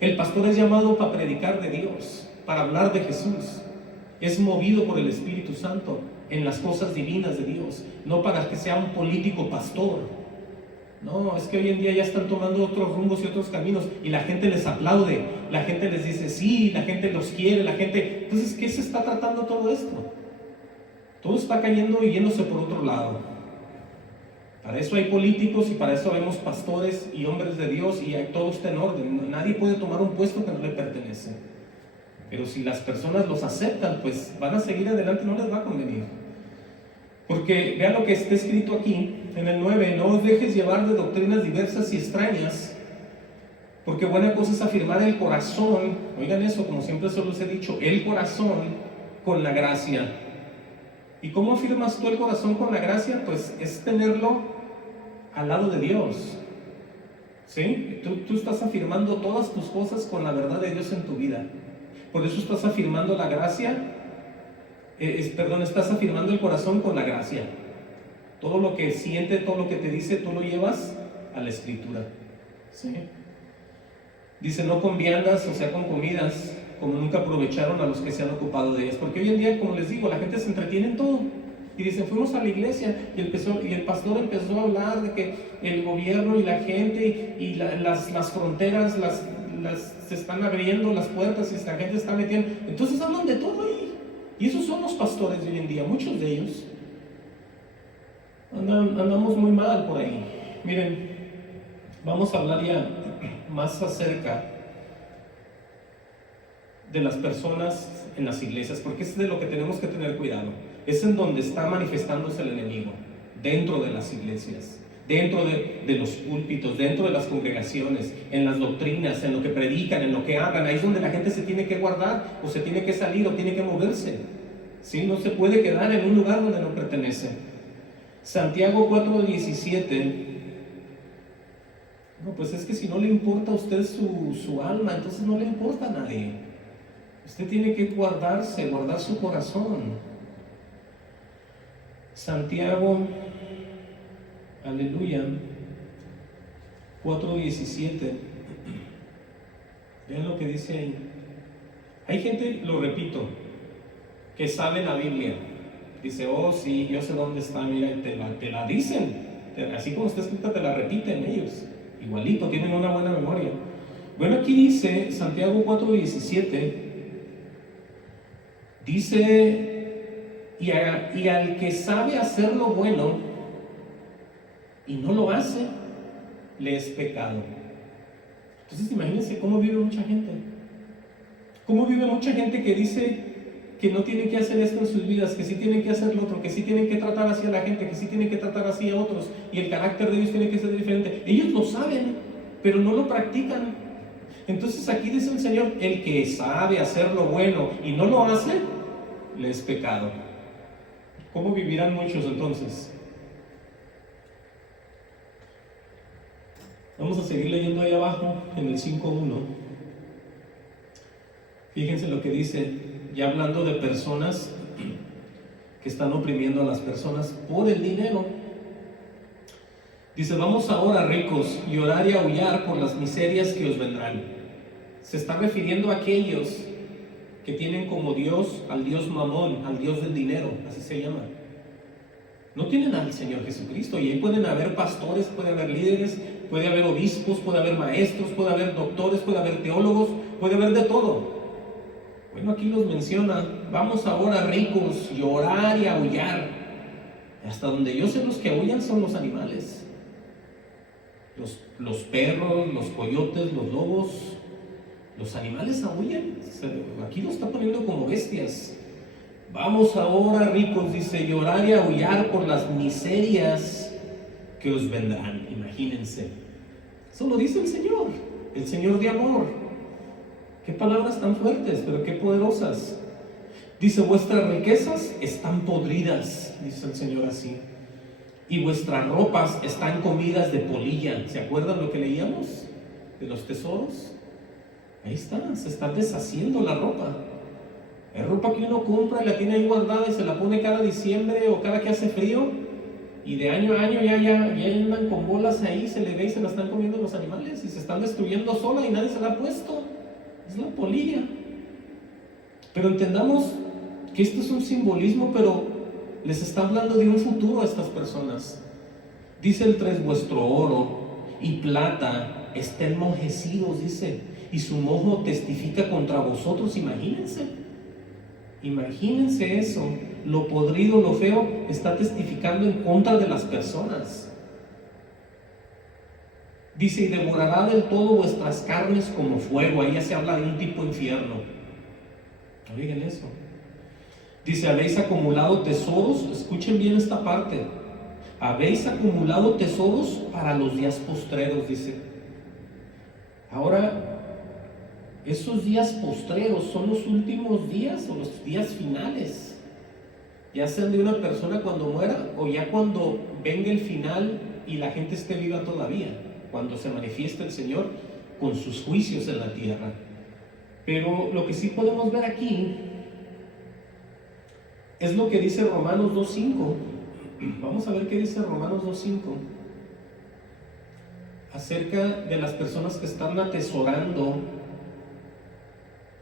El pastor es llamado para predicar de Dios, para hablar de Jesús. Es movido por el Espíritu Santo en las cosas divinas de Dios, no para que sea un político pastor. No, es que hoy en día ya están tomando otros rumbos y otros caminos, y la gente les aplaude, la gente les dice sí, la gente los quiere, la gente... Entonces, ¿qué se está tratando todo esto? Todo está cayendo y yéndose por otro lado. Para eso hay políticos y para eso vemos pastores y hombres de Dios, y todo está en orden. Nadie puede tomar un puesto que no le pertenece. Pero si las personas los aceptan, pues van a seguir adelante, no les va a convenir. Porque vean lo que está escrito aquí en el 9: no os dejes llevar de doctrinas diversas y extrañas, porque buena cosa es afirmar el corazón, oigan eso, como siempre se los he dicho, el corazón con la gracia. ¿Y cómo afirmas tú el corazón con la gracia? Pues es tenerlo al lado de Dios, ¿sí? Tú estás afirmando todas tus cosas con la verdad de Dios en tu vida. Por eso estás afirmando la gracia. Estás afirmando el corazón con la gracia. Todo lo que siente, todo lo que te dice, tú lo llevas a la Escritura, ¿sí? Dice: no con viandas, o sea, con comidas, como nunca aprovecharon a los que se han ocupado de ellas. Porque hoy en día, como les digo, la gente se entretiene en todo. Y dicen, fuimos a la iglesia y el pastor empezó a hablar de que el gobierno y la gente y las fronteras se están abriendo las puertas y la gente se está metiendo. Entonces hablan de todo ahí. Y esos son los pastores de hoy en día, muchos de ellos. Andamos muy mal por ahí. Miren, vamos a hablar ya más acerca de las personas en las iglesias, porque es de lo que tenemos que tener cuidado. Es en donde está manifestándose el enemigo, dentro de las iglesias, dentro de los púlpitos, dentro de las congregaciones, en las doctrinas, en lo que predican, en lo que hablan. Ahí es donde la gente se tiene que guardar, o se tiene que salir, o tiene que moverse. ¿Sí? No se puede quedar en un lugar donde no pertenece. Santiago 4:17. No, pues es que si no le importa a usted su alma, entonces no le importa a nadie. Usted tiene que guardar su corazón. Santiago, aleluya, 4:17. Vean lo que dice ahí. Hay gente, lo repito, que sabe la Biblia. Dice, oh sí, yo sé dónde está, mira, te la dicen. Así como está escrita, te la repiten ellos. Igualito, tienen una buena memoria. Bueno, aquí dice, Santiago 4:17, dice, y al que sabe hacer lo bueno y no lo hace, le es pecado. Entonces imagínense cómo vive mucha gente. Cómo vive mucha gente que dice que no tienen que hacer esto en sus vidas, que sí tienen que hacer lo otro, que sí tienen que tratar así a la gente, que sí tienen que tratar así a otros, y el carácter de ellos tiene que ser diferente. Ellos lo saben, pero no lo practican. Entonces aquí dice el Señor, el que sabe hacer lo bueno y no lo hace, le es pecado. ¿Cómo vivirán muchos entonces? Vamos a seguir leyendo ahí abajo, en el 5:1. Fíjense lo que dice, ya hablando de personas que están oprimiendo a las personas por el dinero. Dice, vamos ahora, ricos, llorar y aullar por las miserias que os vendrán. Se está refiriendo a aquellos que tienen como Dios al Dios Mamón, al Dios del dinero, así se llama. No tienen al Señor Jesucristo, y ahí pueden haber pastores, puede haber líderes, puede haber obispos, puede haber maestros, puede haber doctores, puede haber teólogos, puede haber de todo. Bueno, aquí los menciona, vamos ahora, ricos, llorar y aullar. Hasta donde yo sé, los que aullan son los animales. Los perros, los coyotes, los lobos, los animales aullan. Aquí lo está poniendo como bestias. Vamos ahora, ricos, dice, llorar y aullar por las miserias que os vendrán. Imagínense. Eso lo dice el Señor de amor. Qué palabras tan fuertes, pero qué poderosas. Dice, vuestras riquezas están podridas, dice el Señor así, y vuestras ropas están comidas de polilla. ¿Se acuerdan lo que leíamos de los tesoros? Ahí está, se está deshaciendo la ropa. Es ropa que uno compra y la tiene ahí guardada y se la pone cada diciembre o cada que hace frío, y de año a año ya andan con bolas ahí, se le ve y se la están comiendo los animales y se están destruyendo sola y nadie se la ha puesto. Es la polilla. Pero entendamos que esto es un simbolismo, pero les está hablando de un futuro a estas personas. Dice el 3, vuestro oro y plata estén enmojecidos, dice, y su mojo testifica contra vosotros. Imagínense eso, lo podrido, lo feo, está testificando en contra de las personas. Dice, y devorará del todo vuestras carnes como fuego. Ahí ya se habla de un tipo infierno. Oigan eso. Dice, habéis acumulado tesoros, escuchen bien esta parte, habéis acumulado tesoros para los días postreros, dice. Ahora, esos días postreros son los últimos días o los días finales, ya sean de una persona cuando muera o ya cuando venga el final y la gente esté viva todavía, cuando se manifiesta el Señor con sus juicios en la tierra. Pero lo que sí podemos ver aquí es lo que dice Romanos 2:5. Vamos a ver qué dice Romanos 2:5 acerca de las personas que están atesorando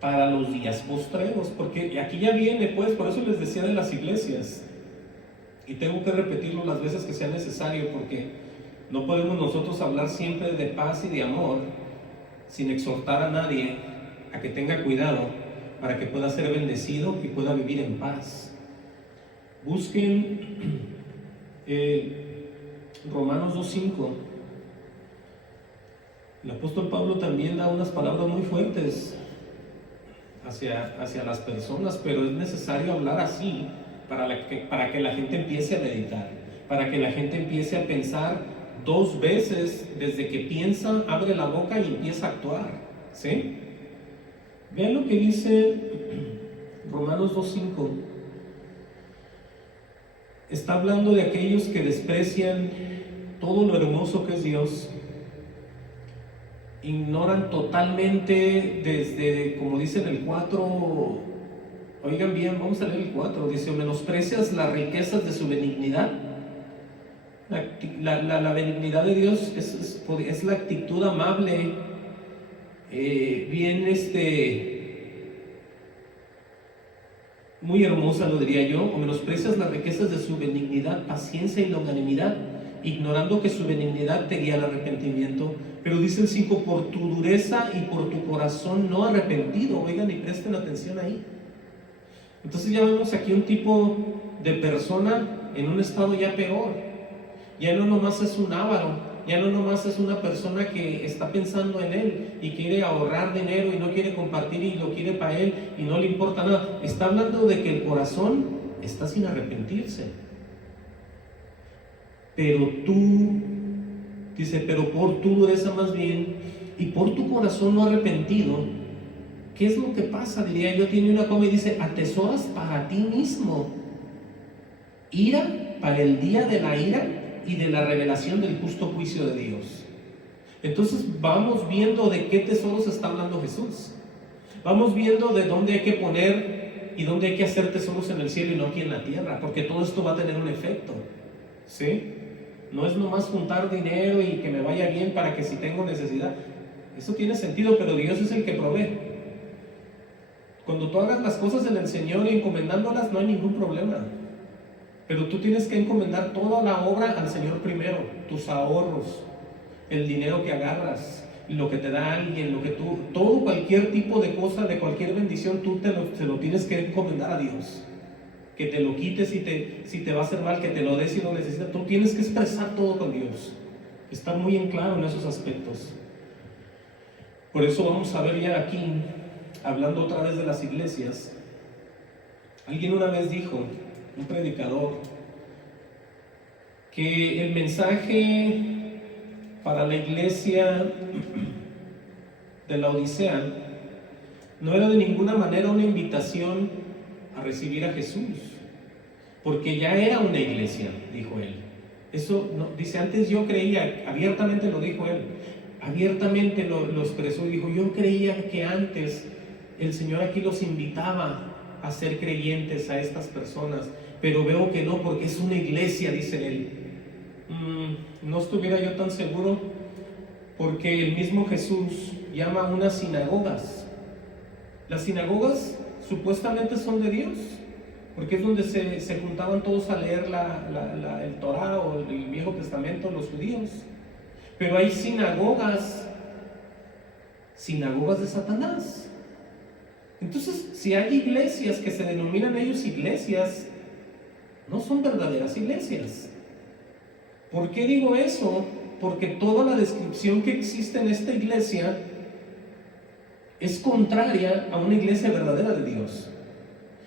para los días postreros, porque aquí ya viene, pues, por eso les decía de las iglesias. Y tengo que repetirlo las veces que sea necesario, porque no podemos nosotros hablar siempre de paz y de amor sin exhortar a nadie a que tenga cuidado para que pueda ser bendecido y pueda vivir en paz. Busquen Romanos 2:5. El apóstol Pablo también da unas palabras muy fuertes hacia las personas, pero es necesario hablar así para que la gente empiece a meditar, para que la gente empiece a pensar dos veces desde que piensa, abre la boca y empieza a actuar, ¿sí? Vean lo que dice Romanos 2:5. Está hablando de aquellos que desprecian todo lo hermoso que es Dios, ignoran totalmente desde, como dice en el 4, oigan bien, vamos a leer el 4, dice: menosprecias las riquezas de su benignidad. La benignidad de Dios es la actitud amable, bien muy hermosa, lo diría yo. O menosprecias las riquezas de su benignidad, paciencia y longanimidad, ignorando que su benignidad te guía al arrepentimiento. Pero dice el 5: por tu dureza y por tu corazón no arrepentido. Oigan y presten atención ahí. Entonces ya vemos aquí un tipo de persona en un estado ya peor. Ya no nomás es un avaro, ya no nomás es una persona que está pensando en él y quiere ahorrar dinero y no quiere compartir y lo quiere para él y no le importa nada. Está hablando de que el corazón está sin arrepentirse. Pero por tu dureza más bien y por tu corazón no arrepentido, ¿qué es lo que pasa? Diría yo, tiene una coma y dice: atesoras para ti mismo ira para el día de la ira y de la revelación del justo juicio de Dios. Entonces vamos viendo de qué tesoros está hablando Jesús. Vamos viendo de dónde hay que poner y dónde hay que hacer tesoros en el cielo y no aquí en la tierra, porque todo esto va a tener un efecto, ¿sí? No es nomás juntar dinero y que me vaya bien para que si tengo necesidad. Eso tiene sentido, pero Dios es el que provee. Cuando tú hagas las cosas en el Señor y encomendándolas, no hay ningún problema. Pero tú tienes que encomendar toda la obra al Señor primero, tus ahorros, el dinero que agarras, lo que te da alguien, todo cualquier tipo de cosa, de cualquier bendición, tú te lo tienes que encomendar a Dios. Que te lo quites si te va a hacer mal, que te lo des si lo necesitas. Tú tienes que expresar todo con Dios. Estar muy en claro en esos aspectos. Por eso vamos a ver ya aquí, hablando otra vez de las iglesias. Alguien una vez dijo, un predicador, que el mensaje para la iglesia de la Odisea no era de ninguna manera una invitación a recibir a Jesús, porque ya era una iglesia, dijo él. Eso no, dice, antes yo creía, abiertamente lo dijo él, abiertamente lo expresó y dijo: yo creía que antes el Señor aquí los invitaba a ser creyentes a estas personas, pero veo que no, porque es una iglesia, dice él. No estuviera yo tan seguro, porque el mismo Jesús llama a unas sinagogas. Las sinagogas supuestamente son de Dios, porque es donde se juntaban todos a leer el Torá o el Viejo Testamento, los judíos. Pero hay sinagogas de Satanás. Entonces, si hay iglesias que se denominan ellos iglesias, no son verdaderas iglesias. ¿Por qué digo eso? Porque toda la descripción que existe en esta iglesia es contraria a una iglesia verdadera de Dios.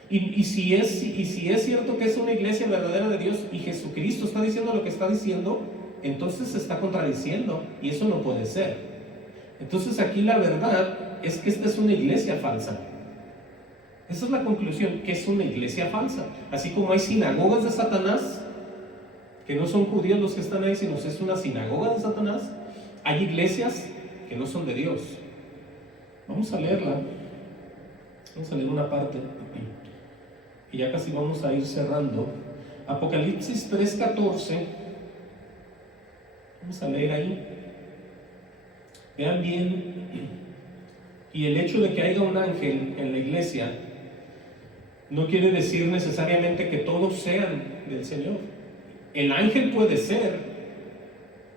Y si es cierto que es una iglesia verdadera de Dios y Jesucristo está diciendo lo que está diciendo, entonces se está contradiciendo y eso no puede ser. Entonces aquí la verdad es que esta es una iglesia falsa. Esa es la conclusión, que es una iglesia falsa. Así como hay sinagogas de Satanás, que no son judíos los que están ahí, sino es una sinagoga de Satanás, hay iglesias que no son de Dios. Vamos a leerla. Vamos a leer una parte y ya casi vamos a ir cerrando. Apocalipsis 3:14. Vamos a leer ahí. Vean bien. Y el hecho de que haya un ángel en la iglesia no quiere decir necesariamente que todos sean del Señor. El ángel puede ser,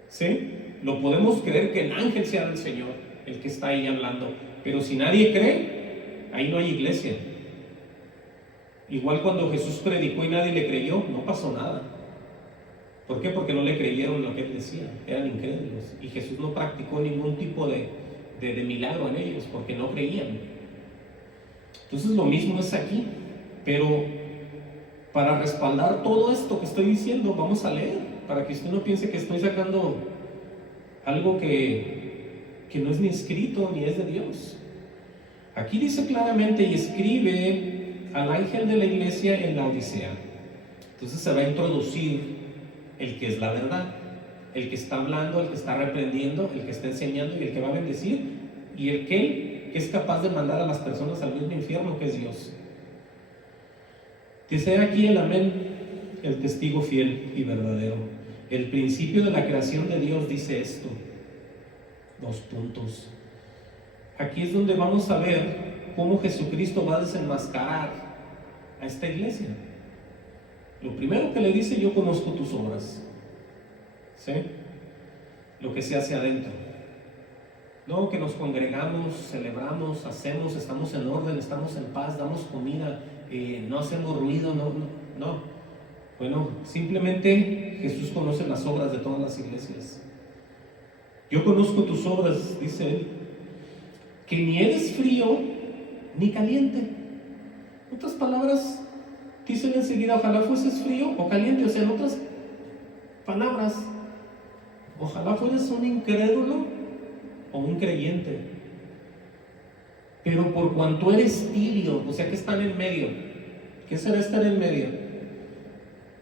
¿sí? Lo podemos creer que el ángel sea del Señor, el que está ahí hablando. Pero si nadie cree, ahí no hay iglesia. Igual cuando Jesús predicó y nadie le creyó, no pasó nada. ¿Por qué? Porque no le creyeron lo que él decía, eran incrédulos. Y Jesús no practicó ningún tipo de milagro en ellos, porque no creían. Entonces lo mismo es aquí. Pero para respaldar todo esto que estoy diciendo, vamos a leer, para que usted no piense que estoy sacando algo que no es ni escrito ni es de Dios. Aquí dice claramente: y escribe al ángel de la iglesia en la Odisea. Entonces se va a introducir el que es la verdad, el que está hablando, el que está reprendiendo, el que está enseñando y el que va a bendecir, y el que es capaz de mandar a las personas al mismo infierno, que es Dios. Dice aquí el amén, el testigo fiel y verdadero. El principio de la creación de Dios dice esto. 2 puntos. Aquí es donde vamos a ver cómo Jesucristo va a desenmascarar a esta iglesia. Lo primero que le dice: yo conozco tus obras, ¿sí? Lo que se hace adentro. No, que nos congregamos, celebramos, hacemos, estamos en orden, estamos en paz, damos comida, no hacemos ruido, no. Bueno, simplemente Jesús conoce las obras de todas las iglesias. Yo conozco tus obras, dice él, que ni eres frío ni caliente. En otras palabras, dicen enseguida: ojalá fueses frío o caliente. O sea, en otras palabras, ojalá fueres un incrédulo o un creyente. Pero por cuanto eres tibio, o sea que están en medio. ¿Qué será estar en medio?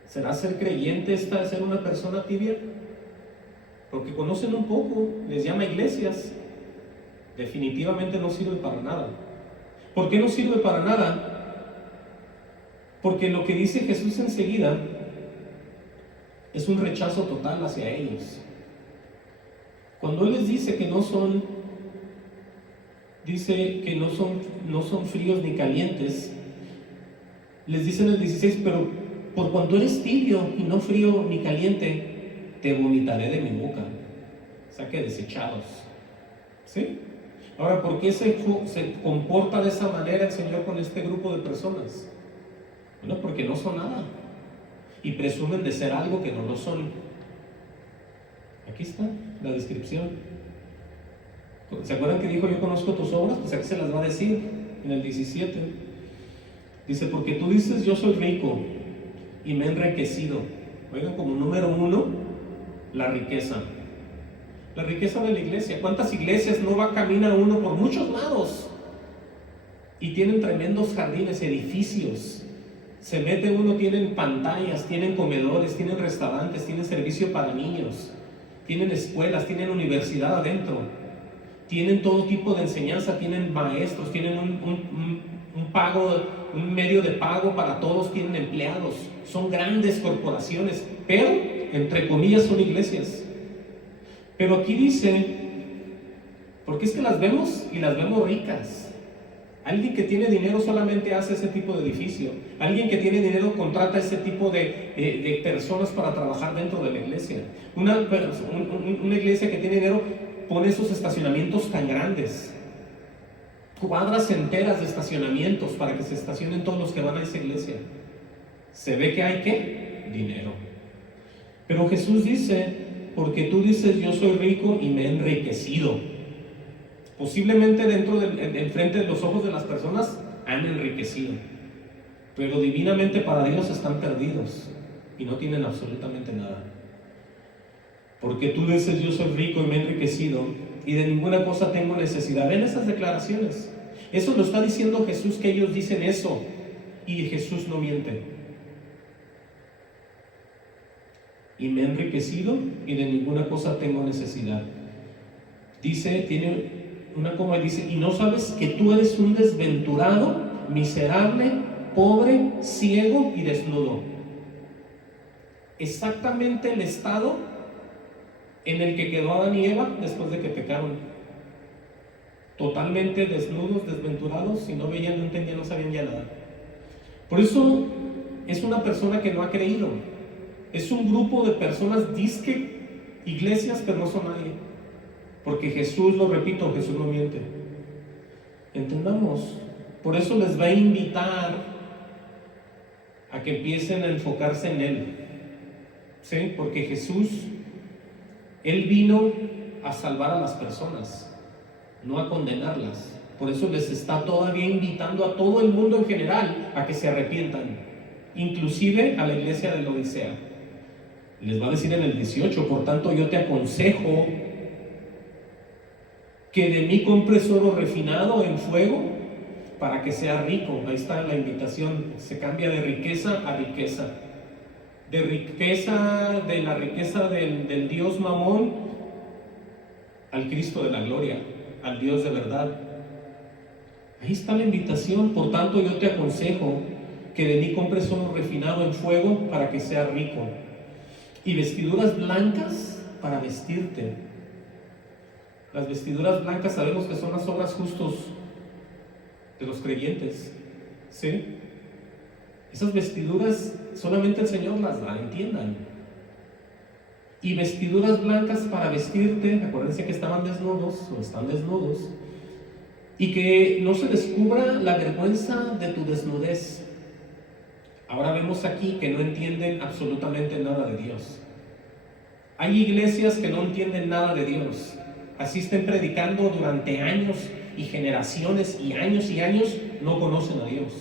¿Será ser creyente, ser una persona tibia? Porque conocen un poco, les llama iglesias. Definitivamente no sirve para nada. ¿Por qué no sirve para nada? Porque lo que dice Jesús enseguida es un rechazo total hacia ellos. Cuando Él les dice que no son fríos ni calientes, les dice en el 16: pero por cuanto eres tibio y no frío ni caliente, te vomitaré de mi boca. O sea que desechados. ¿Sí? Ahora, ¿por qué se comporta de esa manera el Señor con este grupo de personas? Bueno, porque no son nada y presumen de ser algo que no lo son. Aquí está la descripción. ¿Se acuerdan que dijo: yo conozco tus obras? Pues aquí se las va a decir en el 17. Dice: porque tú dices: yo soy rico y me he enriquecido. Oigan, como número 1, la riqueza. La riqueza de la iglesia. ¿Cuántas iglesias camina uno por muchos lados y tienen tremendos jardines, edificios? Se mete uno, tienen pantallas, tienen comedores, tienen restaurantes, tienen servicio para niños, tienen escuelas, tienen universidad adentro, tienen todo tipo de enseñanza, tienen maestros, tienen un medio de pago para todos, tienen empleados. Son grandes corporaciones, pero entre comillas son iglesias. Pero aquí dice, porque es que las vemos y las vemos ricas. Alguien que tiene dinero solamente hace ese tipo de edificio. Alguien que tiene dinero contrata ese tipo de personas para trabajar dentro de la iglesia. Una iglesia que tiene dinero pone esos estacionamientos tan grandes, cuadras enteras de estacionamientos para que se estacionen todos los que van a esa iglesia. Se ve que hay ¿qué? Dinero. Pero Jesús dice: porque tú dices: yo soy rico y me he enriquecido. Posiblemente enfrente de los ojos de las personas han enriquecido, pero divinamente para Dios están perdidos y no tienen absolutamente nada. Porque tú dices: yo soy rico y me he enriquecido y de ninguna cosa tengo necesidad. ¿Ven esas declaraciones? Eso lo está diciendo Jesús, que ellos dicen eso, y Jesús no miente. Y me he enriquecido y de ninguna cosa tengo necesidad. Dice, tiene una coma y dice: y no sabes que tú eres un desventurado, miserable, pobre, ciego y desnudo. Exactamente el estado en el que quedó Adán y Eva después de que pecaron. Totalmente desnudos, desventurados, y no veían, no entendían, no sabían ya nada. Por eso es una persona que no ha creído. Es un grupo de personas, disque iglesias, pero no son nadie. Porque Jesús, lo repito, Jesús no miente. Entendamos. Por eso les va a invitar a que empiecen a enfocarse en Él. ¿Sí? Porque Jesús, Él vino a salvar a las personas, no a condenarlas. Por eso les está todavía invitando a todo el mundo en general a que se arrepientan, inclusive a la iglesia de la Odisea. Les va a decir en el 18, por tanto yo te aconsejo que de mí compres oro refinado en fuego para que sea rico. Ahí está la invitación, se cambia de riqueza a riqueza. De la riqueza del Dios Mamón al Cristo de la gloria, al Dios de verdad. Ahí está la invitación. Por tanto yo te aconsejo que de mí compres oro refinado en fuego para que sea rico, y vestiduras blancas para vestirte. Las vestiduras blancas sabemos que son las obras justos de los creyentes, ¿sí? Esas vestiduras solamente el Señor las da, entiendan. Y vestiduras blancas para vestirte. Acuérdense que estaban desnudos o están desnudos, y que no se descubra la vergüenza de tu desnudez. Ahora vemos aquí que no entienden absolutamente nada de Dios. Hay iglesias que no entienden nada de Dios. Así estén predicando durante años y generaciones y años, no conocen a Dios.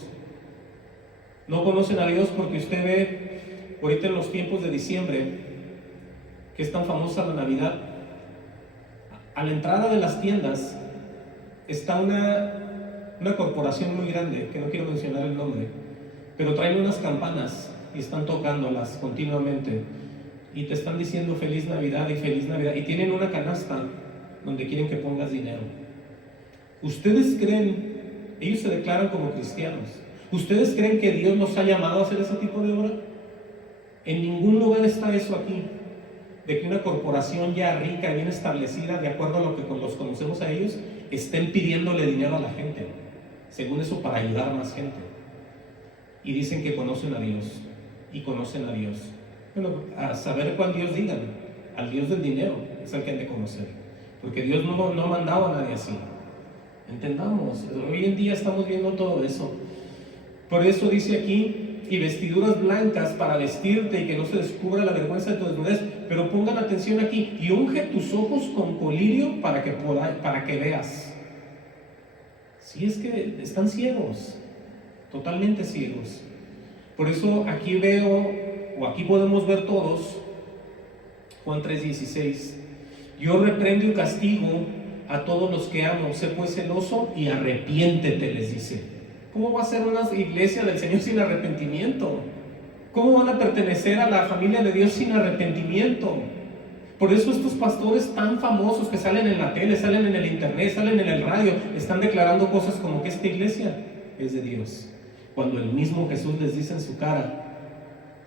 No conocen a Dios porque usted ve ahorita en los tiempos de diciembre, que es tan famosa la Navidad, a la entrada de las tiendas está una corporación muy grande, que no quiero mencionar el nombre, pero traen unas campanas y están tocándolas continuamente y te están diciendo feliz Navidad y feliz Navidad, y tienen una canasta donde quieren que pongas dinero. ¿Ustedes creen, ellos se declaran como cristianos, ustedes creen que Dios los ha llamado a hacer ese tipo de obra? En ningún lugar está eso aquí, de que una corporación ya rica, bien establecida, de acuerdo a lo que los conocemos a ellos, estén pidiéndole dinero a la gente, según eso, para ayudar a más gente. Y dicen que conocen a Dios, y conocen a Dios. Bueno, a saber cuál Dios digan, al Dios del dinero es el que han de conocer, porque Dios no ha mandado a nadie así. Entendamos, hoy en día estamos viendo todo eso. Por eso dice aquí, y vestiduras blancas para vestirte y que no se descubra la vergüenza de tu desnudez. Pero pongan atención aquí, y unge tus ojos con colirio para que veas. Si es que están ciegos, totalmente ciegos. Por eso aquí veo, o aquí podemos ver todos, Juan 3:16. Yo reprendo y castigo a todos los que amo, sé pues celoso y arrepiéntete, les dice. ¿Cómo va a ser una iglesia del Señor sin arrepentimiento? ¿Cómo van a pertenecer a la familia de Dios sin arrepentimiento? Por eso estos pastores tan famosos que salen en la tele, salen en el internet, salen en el radio, están declarando cosas como que esta iglesia es de Dios, cuando el mismo Jesús les dice en su cara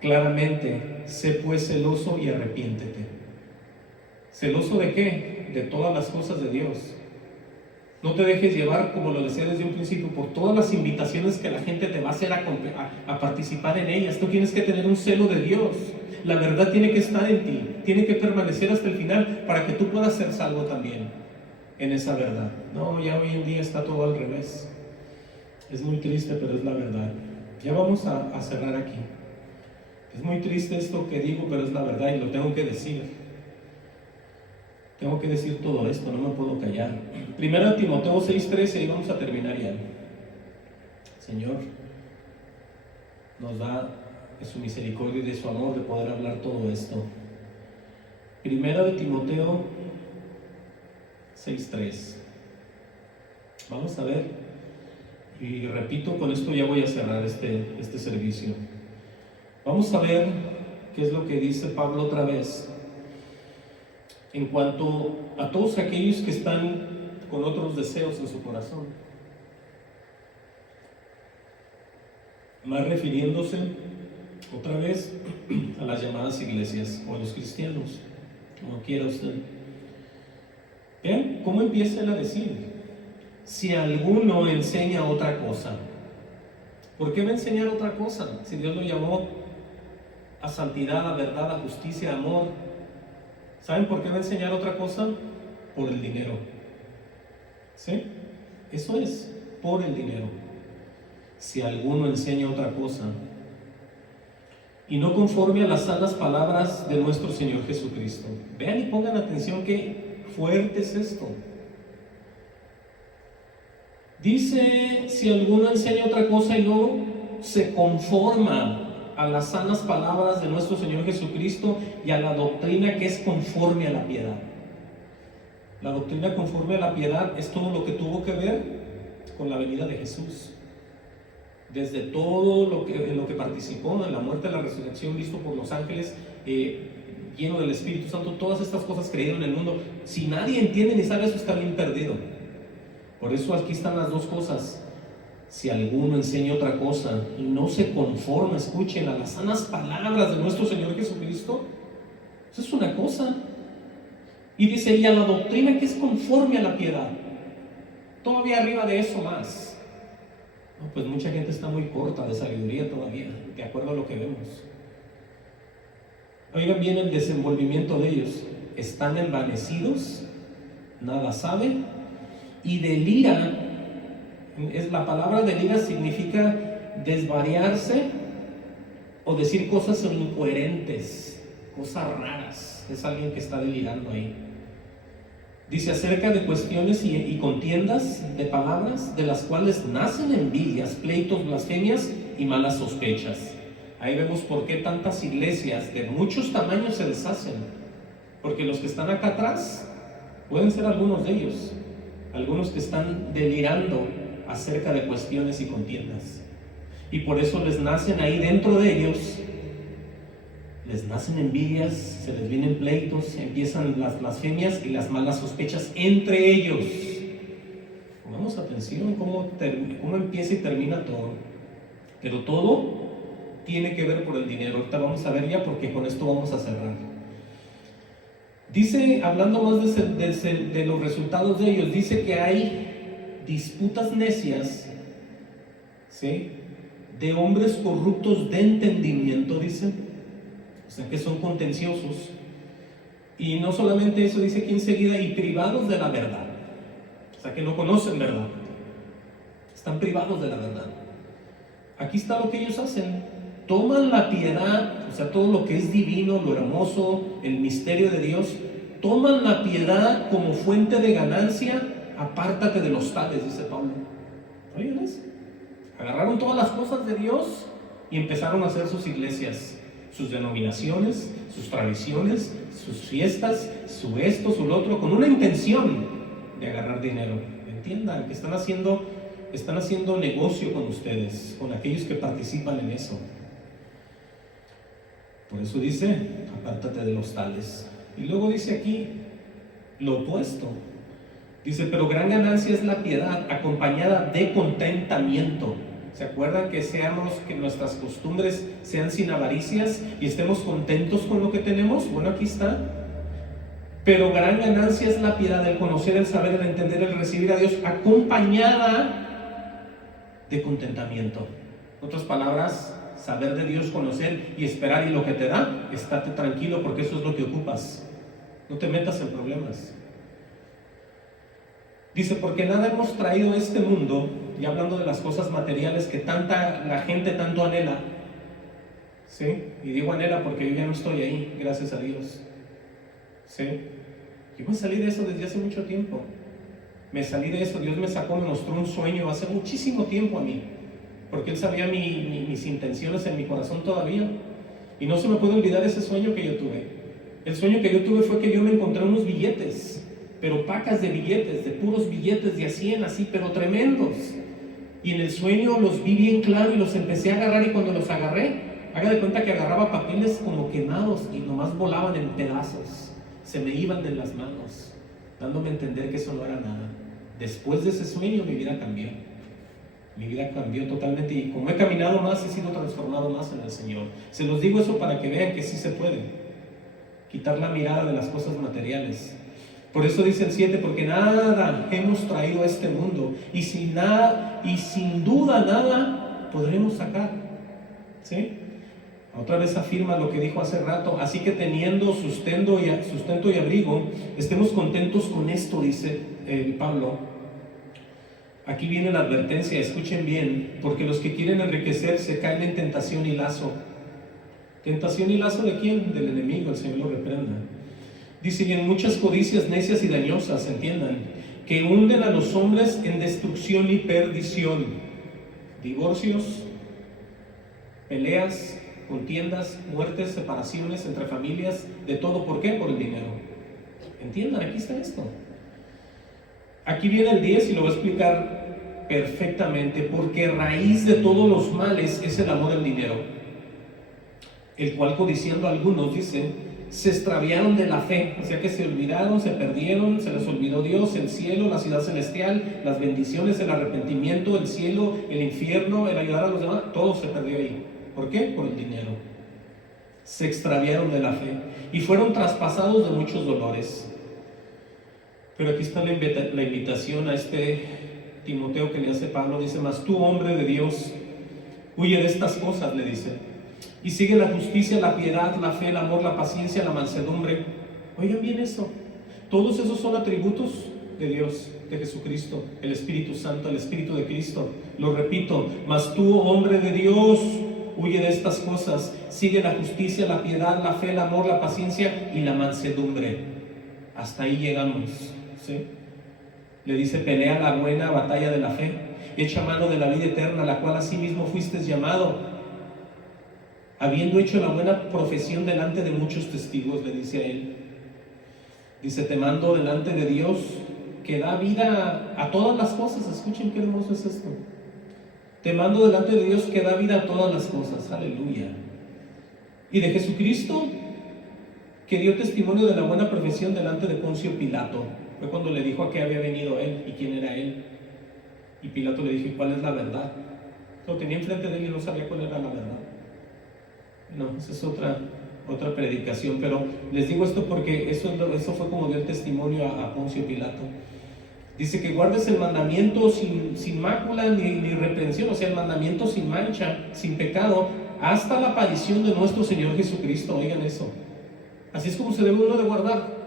claramente: sé pues celoso y arrepiéntete. ¿Celoso de qué? De todas las cosas de Dios. No te dejes llevar, como lo decía desde un principio, por todas las invitaciones que la gente te va a hacer a participar en ellas. Tú tienes que tener un celo de Dios. La verdad tiene que estar en ti, tiene que permanecer hasta el final para que tú puedas ser salvo también en esa verdad. No, ya hoy en día está todo al revés. Es muy triste, pero es la verdad. Ya vamos a cerrar aquí. Es muy triste esto que digo, pero es la verdad y lo tengo que decir. Tengo que decir todo esto, no me puedo callar. Primera Timoteo 6:13, y vamos a terminar ya. Señor nos da de su misericordia y de su amor de poder hablar todo esto. Primera de Timoteo 6:3. Vamos a ver, y repito, con esto ya voy a cerrar este servicio. Vamos a ver qué es lo que dice Pablo otra vez en cuanto a todos aquellos que están con otros deseos en su corazón, más refiriéndose otra vez a las llamadas iglesias o a los cristianos, como quiera usted. Vean cómo empieza él a decir: si alguno enseña otra cosa. ¿Por qué va a enseñar otra cosa? Si Dios lo llamó a santidad, a verdad, a justicia, a amor. ¿Saben por qué va a enseñar otra cosa? Por el dinero. ¿Sí? Eso es, por el dinero. Si alguno enseña otra cosa, y no conforme a las sanas palabras de nuestro Señor Jesucristo. Vean y pongan atención qué fuerte es esto. Dice, si alguno enseña otra cosa y no se conforma a las sanas palabras de nuestro Señor Jesucristo y a la doctrina que es conforme a la piedad. La doctrina conforme a la piedad es todo lo que tuvo que ver con la venida de Jesús. Desde todo en lo que participó, en la muerte, la resurrección, visto por los ángeles, lleno del Espíritu Santo, todas estas cosas creyeron en el mundo. Si nadie entiende ni sabe eso, está bien perdido. Por eso aquí están las dos cosas. Si alguno enseña otra cosa y no se conforma, escuchen, a las sanas palabras de nuestro Señor Jesucristo, eso es una cosa. Y dice, y a la doctrina que es conforme a la piedad. Todavía arriba de eso más. No, pues mucha gente está muy corta de sabiduría todavía, de acuerdo a lo que vemos. Oigan bien el desenvolvimiento de ellos. Están envanecidos, nada saben, y deliran. La palabra delira significa desvariarse o decir cosas incoherentes, cosas raras. Es alguien que está delirando ahí. Dice acerca de cuestiones y contiendas de palabras, de las cuales nacen envidias, pleitos, blasfemias y malas sospechas. Ahí vemos por qué tantas iglesias de muchos tamaños se deshacen. Porque los que están acá atrás pueden ser algunos de ellos, algunos que están delirando acerca de cuestiones y contiendas. Y por eso les nacen ahí dentro de ellos, les nacen envidias, se les vienen pleitos, empiezan las blasfemias y las malas sospechas entre ellos. Pongamos atención cómo empieza y termina todo. Pero todo tiene que ver por el dinero. Ahorita vamos a ver ya, porque con esto vamos a cerrar. Dice, hablando más de los resultados de ellos, dice que hay disputas necias, ¿sí?, de hombres corruptos de entendimiento, dice. O sea, que son contenciosos. Y no solamente eso, dice aquí enseguida, y privados de la verdad. O sea, que no conocen verdad. Están privados de la verdad. Aquí está lo que ellos hacen. Toman la piedad, o sea, todo lo que es divino, lo hermoso, el misterio de Dios. Toman la piedad como fuente de ganancia. Apártate de los tales, dice Pablo. ¿Oyen eso? Agarraron todas las cosas de Dios y empezaron a hacer sus iglesias, sus denominaciones, sus tradiciones, sus fiestas, su esto, su lo otro, con una intención de agarrar dinero. Entiendan que están haciendo negocio con ustedes, con aquellos que participan en eso. Por eso dice, apártate de los tales. Y luego dice aquí lo opuesto. Dice, pero gran ganancia es la piedad acompañada de contentamiento. ¿Se acuerdan que nuestras costumbres sean sin avaricias y estemos contentos con lo que tenemos? Bueno, aquí está. Pero gran ganancia es la piedad, el conocer, el saber, el entender, el recibir a Dios, acompañada de contentamiento. En otras palabras, saber de Dios, conocer y esperar, y lo que te da, estate tranquilo, porque eso es lo que ocupas. No te metas en problemas. Dice, porque nada hemos traído a este mundo, y hablando de las cosas materiales que la gente tanto anhela, ¿sí? Y digo anhela porque yo ya no estoy ahí, gracias a Dios, ¿sí? Yo me salí de eso desde hace mucho tiempo. Me salí de eso, Dios me mostró un sueño hace muchísimo tiempo a mí, porque Él sabía mis intenciones en mi corazón todavía, y no se me puede olvidar ese sueño que yo tuve. El sueño que yo tuve fue que yo me encontré unos billetes, pero pacas de billetes, de puros billetes de a 100, así, pero tremendos. Y en el sueño los vi bien claro y los empecé a agarrar, y cuando los agarré, haga de cuenta que agarraba papeles como quemados y nomás volaban en pedazos, se me iban de las manos, dándome a entender que eso no era nada. Después de ese sueño mi vida cambió. Mi vida cambió totalmente, y como he caminado más, he sido transformado más en el Señor. Se los digo eso para que vean que sí se puede quitar la mirada de las cosas materiales. Por eso dice el 7, porque nada hemos traído a este mundo, y sin duda nada podremos sacar. ¿Sí? Otra vez afirma lo que dijo hace rato. Así que teniendo sustento y abrigo, estemos contentos con esto, dice Pablo. Aquí viene la advertencia, escuchen bien, porque los que quieren enriquecerse caen en tentación y lazo. ¿Tentación y lazo de quién? Del enemigo, el Señor lo reprenda. Dice, y en muchas codicias necias y dañosas, entiendan, que hunden a los hombres en destrucción y perdición. Divorcios, peleas, contiendas, muertes, separaciones entre familias, de todo. ¿Por qué? Por el dinero. Entiendan, aquí está esto. Aquí viene el 10 y lo voy a explicar perfectamente, porque raíz de todos los males es el amor al dinero, el cual codiciando algunos, dice, se extraviaron de la fe, o sea que se olvidaron, se perdieron, se les olvidó Dios, el cielo, la ciudad celestial, las bendiciones, el arrepentimiento, el cielo, el infierno, el ayudar a los demás, todo se perdió ahí. ¿Por qué? Por el dinero. Se extraviaron de la fe y fueron traspasados de muchos dolores. Pero aquí está la invitación a este Timoteo que le hace Pablo. Dice, mas tú, hombre de Dios, huye de estas cosas, le dice, y sigue la justicia, la piedad, la fe, el amor, la paciencia, la mansedumbre. Oigan bien eso. Todos esos son atributos de Dios, de Jesucristo, el Espíritu Santo, el Espíritu de Cristo. Lo repito, mas tú, hombre de Dios, huye de estas cosas, sigue la justicia, la piedad, la fe, el amor, la paciencia y la mansedumbre. Hasta ahí llegamos, ¿sí? Le dice, pelea la buena batalla de la fe, echa mano de la vida eterna, la cual asimismo fuiste llamado, habiendo hecho la buena profesión delante de muchos testigos, le dice a él. Dice, te mando delante de Dios, que da vida a todas las cosas. Escuchen qué hermoso es esto. Te mando delante de Dios, que da vida a todas las cosas. Aleluya. Y de Jesucristo, que dio testimonio de la buena profesión delante de Poncio Pilato. Fue cuando le dijo a qué había venido él y quién era él. Y Pilato le dijo, ¿cuál es la verdad? Lo tenía enfrente de él y no sabía cuál era la verdad. No, esa es otra predicación, pero les digo esto porque eso fue como dio el testimonio a Poncio Pilato. Dice que guardes el mandamiento sin mácula ni reprensión, o sea, el mandamiento sin mancha, sin pecado, hasta la aparición de nuestro Señor Jesucristo. Oigan eso. Así es como se debe uno de guardar.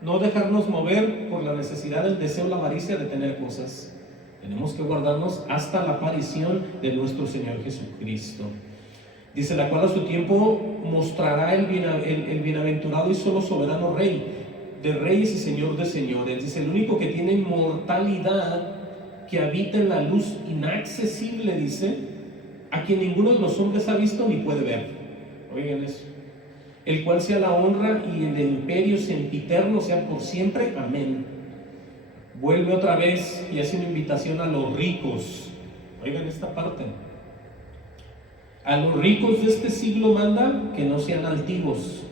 No dejarnos mover por la necesidad, el deseo, la avaricia de tener cosas. Tenemos que guardarnos hasta la aparición de nuestro Señor Jesucristo. Dice, la cual a su tiempo mostrará el bienaventurado y solo soberano Rey de reyes y Señor de señores. Dice, el único que tiene inmortalidad, que habita en la luz inaccesible, dice, a quien ninguno de los hombres ha visto ni puede ver. Oigan eso. El cual sea la honra y el imperio sempiterno, sea por siempre. Amén. Vuelve otra vez y hace una invitación a los ricos. Oigan esta parte. A los ricos de este siglo manda que no sean altivos,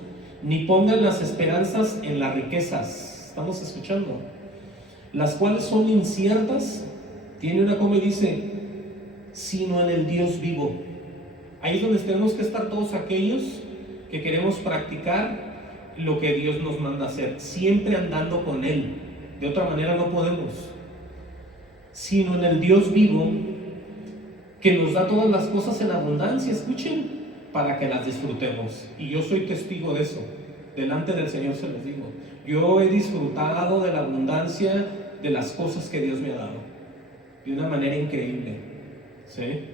ni pongan las esperanzas en las riquezas. ¿Estamos escuchando? Las cuales son inciertas. Tiene una como dice, sino en el Dios vivo. Ahí es donde tenemos que estar todos aquellos que queremos practicar lo que Dios nos manda hacer, siempre andando con Él. De otra manera no podemos. Sino en el Dios vivo, que nos da todas las cosas en abundancia, escuchen, para que las disfrutemos. Y yo soy testigo de eso. Delante del Señor se los digo. Yo he disfrutado de la abundancia de las cosas que Dios me ha dado, de una manera increíble, ¿sí?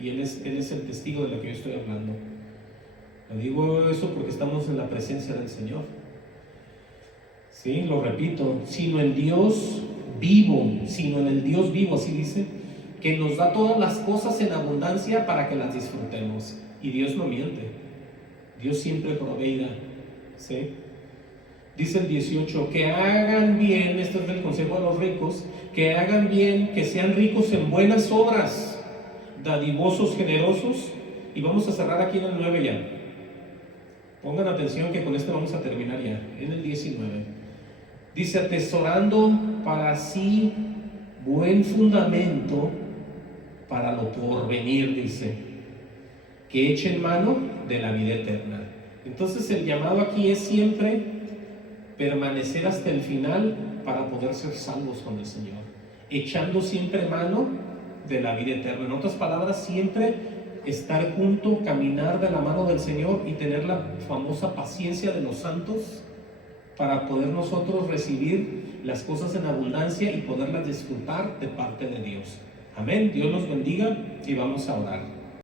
Y Él es el testigo de lo que yo estoy hablando. Le digo eso porque estamos en la presencia del Señor. Sí, lo repito, sino en Dios vivo, sino en el Dios vivo, así dice, que nos da todas las cosas en abundancia para que las disfrutemos. Y Dios no miente, Dios siempre proveerá, ¿sí? Dice el 18, que hagan bien, esto es del consejo a los ricos, que hagan bien, que sean ricos en buenas obras, dadivosos, generosos. Y vamos a cerrar aquí en el 9 ya. Pongan atención que con este vamos a terminar ya, en el 19. Dice, atesorando para sí buen fundamento para lo porvenir, dice, que echen mano de la vida eterna. Entonces el llamado aquí es siempre permanecer hasta el final para poder ser salvos con el Señor, echando siempre mano de la vida eterna. En otras palabras, siempre estar junto, caminar de la mano del Señor y tener la famosa paciencia de los santos para poder nosotros recibir las cosas en abundancia y poderlas disfrutar de parte de Dios. Amén. Dios los bendiga y vamos a orar.